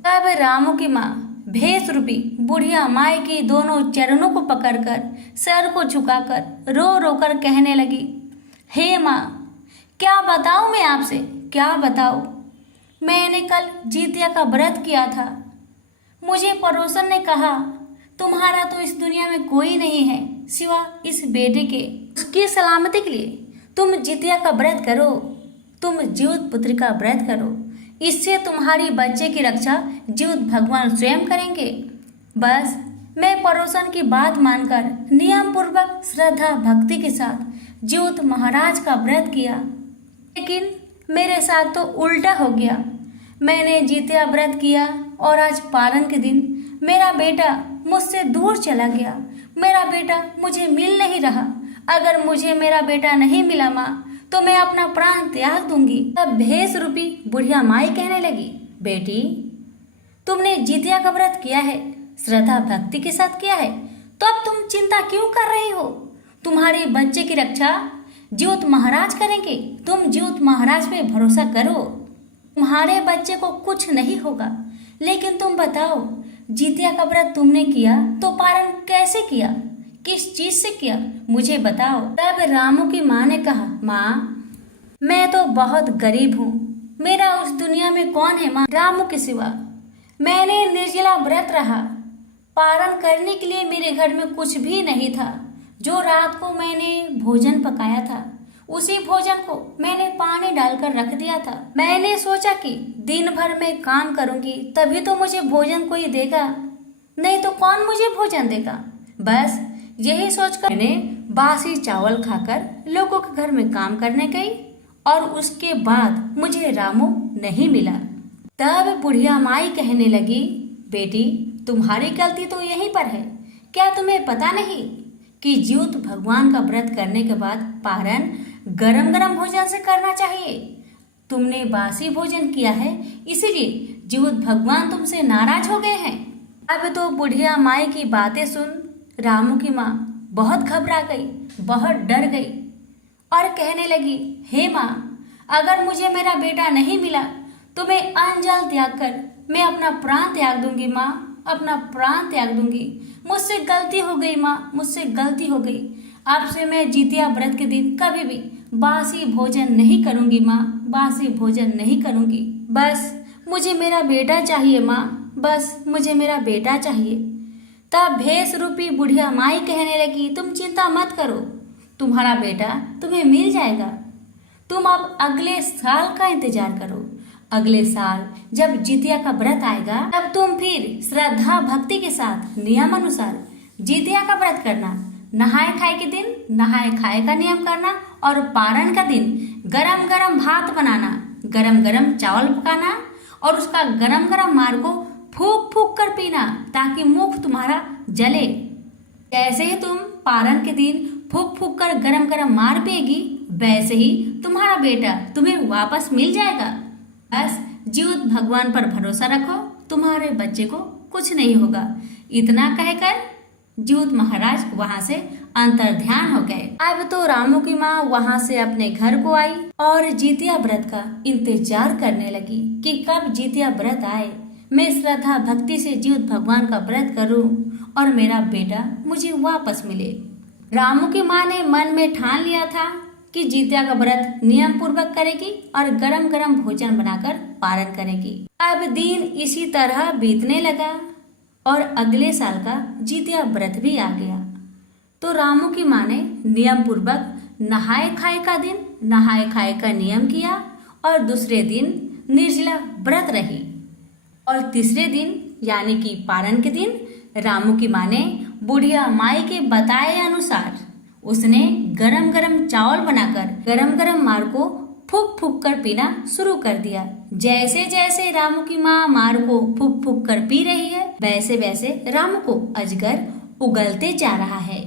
तब रामू की माँ भेष रूपी बुढ़िया माई के दोनों चरणों को पकड़कर सर को झुकाकर रो रो कर कहने लगी, हे माँ, क्या बताऊँ मैं आपसे, क्या बताऊँ। मैंने कल जितिया का व्रत किया था। मुझे पड़ोसन ने कहा, तुम्हारा तो इस दुनिया में कोई नहीं है सिवा इस बेटे के। उसकी सलामती के लिए तुम जितिया का व्रत करो, तुम जीवित पुत्री का व्रत करो। इससे तुम्हारी बच्चे की रक्षा जीवित भगवान स्वयं करेंगे। बस मैं पड़ोसन की बात मानकर नियम पूर्वक श्रद्धा भक्ति के साथ जीवित महाराज का व्रत किया, लेकिन मेरे साथ तो उल्टा हो गया। मैंने जितिया व्रत किया और आज पारण के दिन मेरा बेटा मुझसे दूर चला गया। मेरा बेटा मुझे मिल नहीं रहा। अगर मुझे मेरा बेटा नहीं मिला माँ, तो मैं अपना प्राण त्याग दूंगी। तब भेष रूपी बुढ़िया माई कहने लगी, बेटी, तुमने जितिया का व्रत किया है, श्रद्धा भक्ति के साथ किया है, तो अब तुम चिंता क्यों कर रही हो? तुम्हारे बच्चे की रक्षा जीवित महाराज करेंगे। तुम जीवित महाराज पे भरोसा करो, तुम्हारे बच्चे को कुछ नहीं होगा। लेकिन तुम बताओ, जितिया का व्रत तुमने किया तो पारण कैसे किया, किस चीज से किया, मुझे बताओ। तब रामू की माँ ने कहा, माँ, मैं तो बहुत गरीब हूँ, मेरा उस दुनिया में कौन है माँ रामू के सिवा। मैंने निर्जला व्रत रहा। पारण करने के लिए मेरे घर में कुछ भी नहीं था। जो रात को मैंने भोजन पकाया था, उसी भोजन को मैंने पानी डालकर रख दिया था। मैंने सोचा कि दिन भर मैं काम करूंगी तभी तो मुझे भोजन कोई देगा, नहीं तो कौन मुझे भोजन देगा। बस यही सोचकर मैंने बासी चावल खाकर लोगों के घर में काम करने गई और उसके बाद मुझे रामू नहीं मिला। तब बुढ़िया माई कहने लगी, बेटी, तुम्हारी गलती तो यहीं पर है। क्या तुम्हें पता नहीं कि जीवित भगवान का व्रत करने के बाद पारण गरम गरम भोजन से करना चाहिए? तुमने बासी भोजन किया है, इसीलिए जीवित भगवान तुमसे नाराज हो गए हैं। अब तो बुढ़िया माई की बातें सुन रामू की माँ बहुत घबरा गई, बहुत डर गई और कहने लगी, हे माँ, अगर मुझे मेरा बेटा नहीं मिला तो मैं अन्न जल त्याग कर मैं अपना प्राण त्याग दूंगी माँ, अपना प्राण त्याग दूंगी। मुझसे गलती हो गई माँ, मुझसे गलती हो गई। आपसे मैं जितिया व्रत के दिन कभी भी बासी भोजन नहीं करूंगी माँ, बासी भोजन नहीं करूंगी। बस मुझे मेरा बेटा चाहिए माँ, बस मुझे मेरा बेटा चाहिए। तब भेष रूपी बुढ़िया माई कहने लगी, तुम चिंता मत करो, तुम्हारा बेटा तुम्हें मिल जाएगा। तुम अब अगले साल का इंतजार करो। अगले साल जब जितिया का व्रत आएगा, तब तुम फिर श्रद्धा भक्ति के साथ नियम अनुसार जितिया का व्रत करना। नहाए खाए के दिन नहाए खाए का नियम करना और पारण का दिन गरम गरम भात बनाना, गरम गरम चावल पकाना और उसका गरम गरम मार को फूक फूक कर पीना ताकि मुख तुम्हारा जले। जैसे ही तुम पारण के दिन फूक फूक कर गरम गरम मार पिएगी, वैसे ही तुम्हारा बेटा तुम्हें वापस मिल जाएगा। बस जीवित भगवान पर भरोसा रखो, तुम्हारे बच्चे को कुछ नहीं होगा। इतना कहकर जीवित महाराज वहां से अंतर्ध्यान हो गए। अब तो रामू की माँ वहां से अपने घर को आई और जितिया व्रत का इंतजार करने लगी कि कब जितिया व्रत आए, मैं श्रद्धा भक्ति से जीवित भगवान का व्रत करूं और मेरा बेटा मुझे वापस मिले। रामू की माँ ने मन में ठान लिया था कि जितिया का व्रत नियम पूर्वक करेगी और गरम गरम भोजन बनाकर पारण करेगी। अब दिन इसी तरह बीतने लगा और अगले साल का जितिया व्रत भी आ गया। तो रामू की माँ ने नियम पूर्वक नहाए खाए का दिन नहाए खाए का नियम किया और दूसरे दिन निर्जला व्रत रही और तीसरे दिन यानी कि पारण के दिन रामू की माँ ने बुढ़िया माई के बताए अनुसार उसने गरम गरम चावल बनाकर गरम गरम मार को फूक फूक कर पीना शुरू कर दिया। जैसे जैसे रामू की माँ मार को फूक फूक कर पी रही है, वैसे वैसे रामू को अजगर उगलते जा रहा है।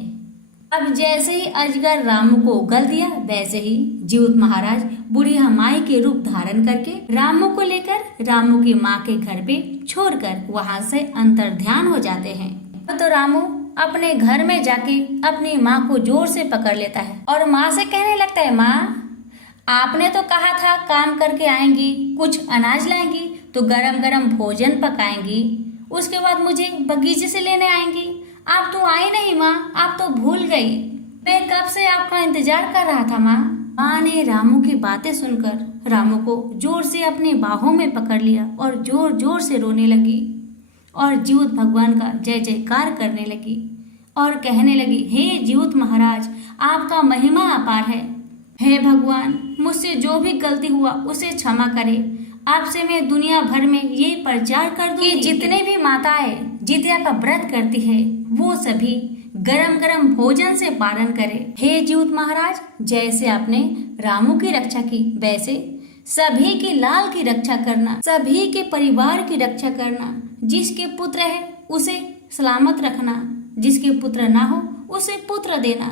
अब जैसे ही अजगर रामू को उगल दिया, वैसे ही जीउत महाराज बुढ़िया माई के रूप धारण करके रामू को लेकर रामू की माँ के घर पे छोड़कर वहाँ से अंतर्ध्यान हो जाते हैं। तो रामू अपने घर में जाके अपनी माँ को जोर से पकड़ लेता है और माँ से कहने लगता है, माँ आपने तो कहा था काम करके आएंगी, कुछ अनाज लाएंगी तो गरम गरम भोजन पकाएंगी, उसके बाद मुझे बगीचे से लेने आएंगी। आप तो आई नहीं माँ, आप तो भूल गई। मैं कब से आपका इंतजार कर रहा था माँ। माँ ने रामू की बातें सुनकर रामू को जोर से अपने बाहों में पकड़ लिया और जोर जोर से रोने लगी और जीउत भगवान का जय जयकार करने लगी और कहने लगी, हे जीउत महाराज, आपका महिमा अपार है। हे भगवान, मुझसे जो भी गलती हुआ उसे क्षमा करे। आपसे मैं दुनिया भर में ये प्रचार कर दूं कि जितने भी माताएं जितिया का व्रत करती है वो सभी गरम गरम भोजन से पारण करे। हे जीउत महाराज, जैसे आपने रामू की रक्षा की, वैसे सभी की लाल की रक्षा करना, सभी के परिवार की रक्षा करना। जिसके पुत्र है उसे सलामत रखना, जिसके पुत्र ना हो उसे पुत्र देना।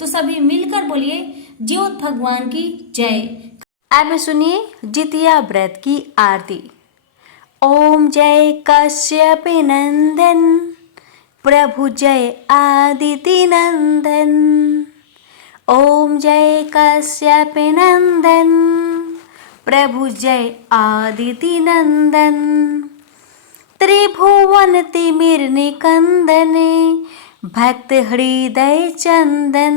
तो सभी मिलकर बोलिए, जीउत भगवान की जय। अब सुनिए जितिया व्रत की आरती। ओम जय कश्यप नंदन, प्रभु जय आदिति नंदन। ओम जय कश्यप नंदन, प्रभु जय आदिति नंदन। त्रिभुवन तिमिर निकंदन, भक्त हृदय चंदन।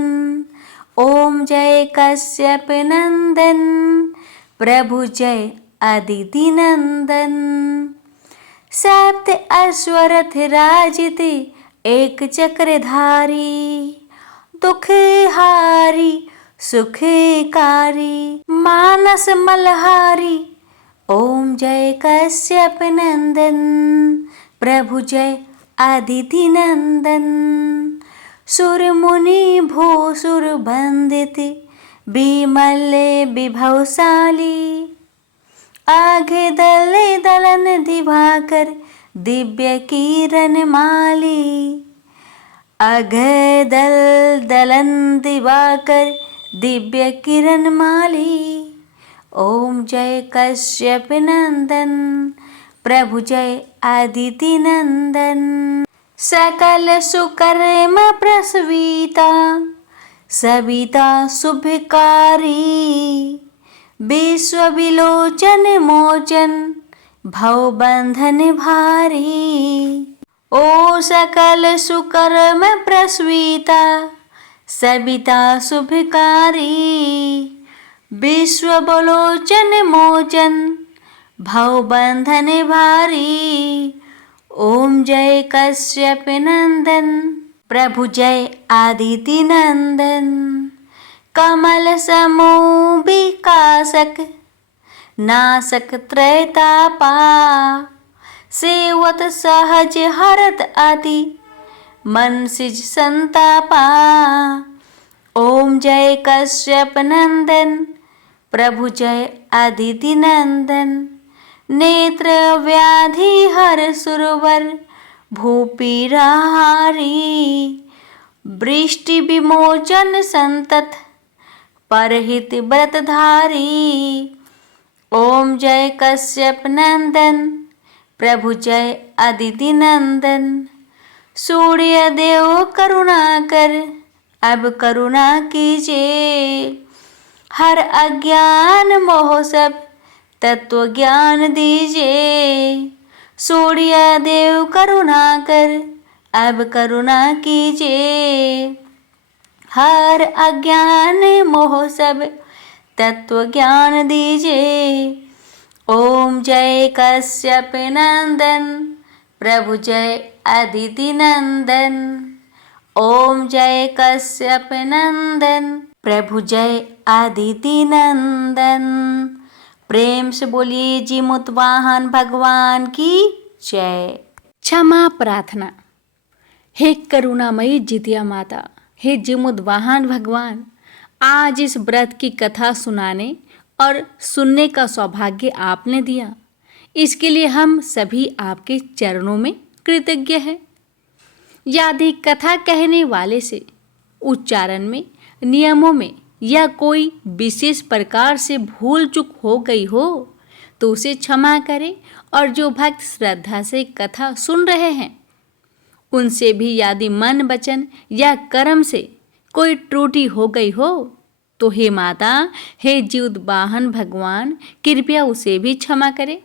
ओम जय कश्यप नंदन, प्रभु जय अदिति नंदन। सप्त अश्वरथ राजित एक चक्रधारी, दुख हारी सुखकारी मानस मलहारी। ओम जय कश्यप नंदन, प्रभु जय अदिति नंदन। सुर मुनि भूसुर बंदित, विमल विभवशाली। आगे दल दलन दिवाकर, दिव्य किरण माली। अघ दल दलन दिवाकर, दिव्य किरण माली। ओम जय कश्यप नंदन, प्रभु जय अदिति नंदन। सकल सुकर्म प्रसविता, सविता शुभकारी। विश्व विलोचन मोचन, भव बंधन भारी। ओ सकल सुकर्म प्रसविता, सविता शुभकारी। विश्व विलोचन मोचन, भव बंधन भारी। ओम जय कश्यप नंदन, प्रभु जय आदिति नंदन। कमल समूह विकासक, नासक त्रैतापा। सेवत सहज हरत अति, मन सिज संतापा। ओम जय कश्यप नंदन, प्रभु जय अदिति नंदन। नेत्र व्याधि हर सुरवर, भूपीराहारी। वृष्टि विमोचन संतत, परहित व्रतधारी। ओम जय कश्यप नंदन, प्रभु जय अदिति नंदन। सूर्य देव करुणा कर, अब करुणा कीजिए। हर अज्ञान मोह सब, तत्व ज्ञान दीजिए। सूर्य देव करुणा कर, अब करुणा कीजिए। हर अज्ञान मोह सब, तत्व ज्ञान दीजिए। ओम जय कश्यप नंदन, प्रभु जय अदिति नंदन। ओम जय कश्यप नंदन, प्रभु जय अदिति नंदन। प्रेम से बोलिए जीमुत वाहन भगवान की जय। क्षमा प्रार्थना। हे करुणामयी जितिया माता, हे जिमुद्वाहन भगवान, आज इस व्रत की कथा सुनाने और सुनने का सौभाग्य आपने दिया। इसके लिए हम सभी आपके चरणों में कृतज्ञ हैं। यदि कथा कहने वाले से उच्चारण में, नियमों में या कोई विशेष प्रकार से भूल चूक हो गई हो तो उसे क्षमा करें, और जो भक्त श्रद्धा से कथा सुन रहे हैं उनसे भी यदि मन, वचन या कर्म से कोई त्रुटि हो गई हो तो हे माता, हे जीववाहन भगवान, कृपया उसे भी क्षमा करें।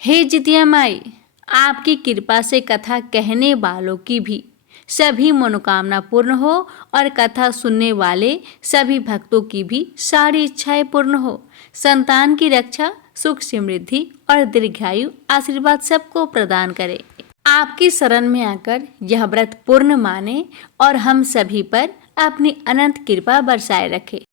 हे जितिया माई, आपकी कृपा से कथा कहने वालों की भी सभी मनोकामना पूर्ण हो और कथा सुनने वाले सभी भक्तों की भी सारी इच्छाएं पूर्ण हो। संतान की रक्षा, सुख, समृद्धि और दीर्घायु आशीर्वाद सबको प्रदान करे। आपकी शरण में आकर यह व्रत पूर्ण माने और हम सभी पर अपनी अनंत कृपा बरसाए रखे।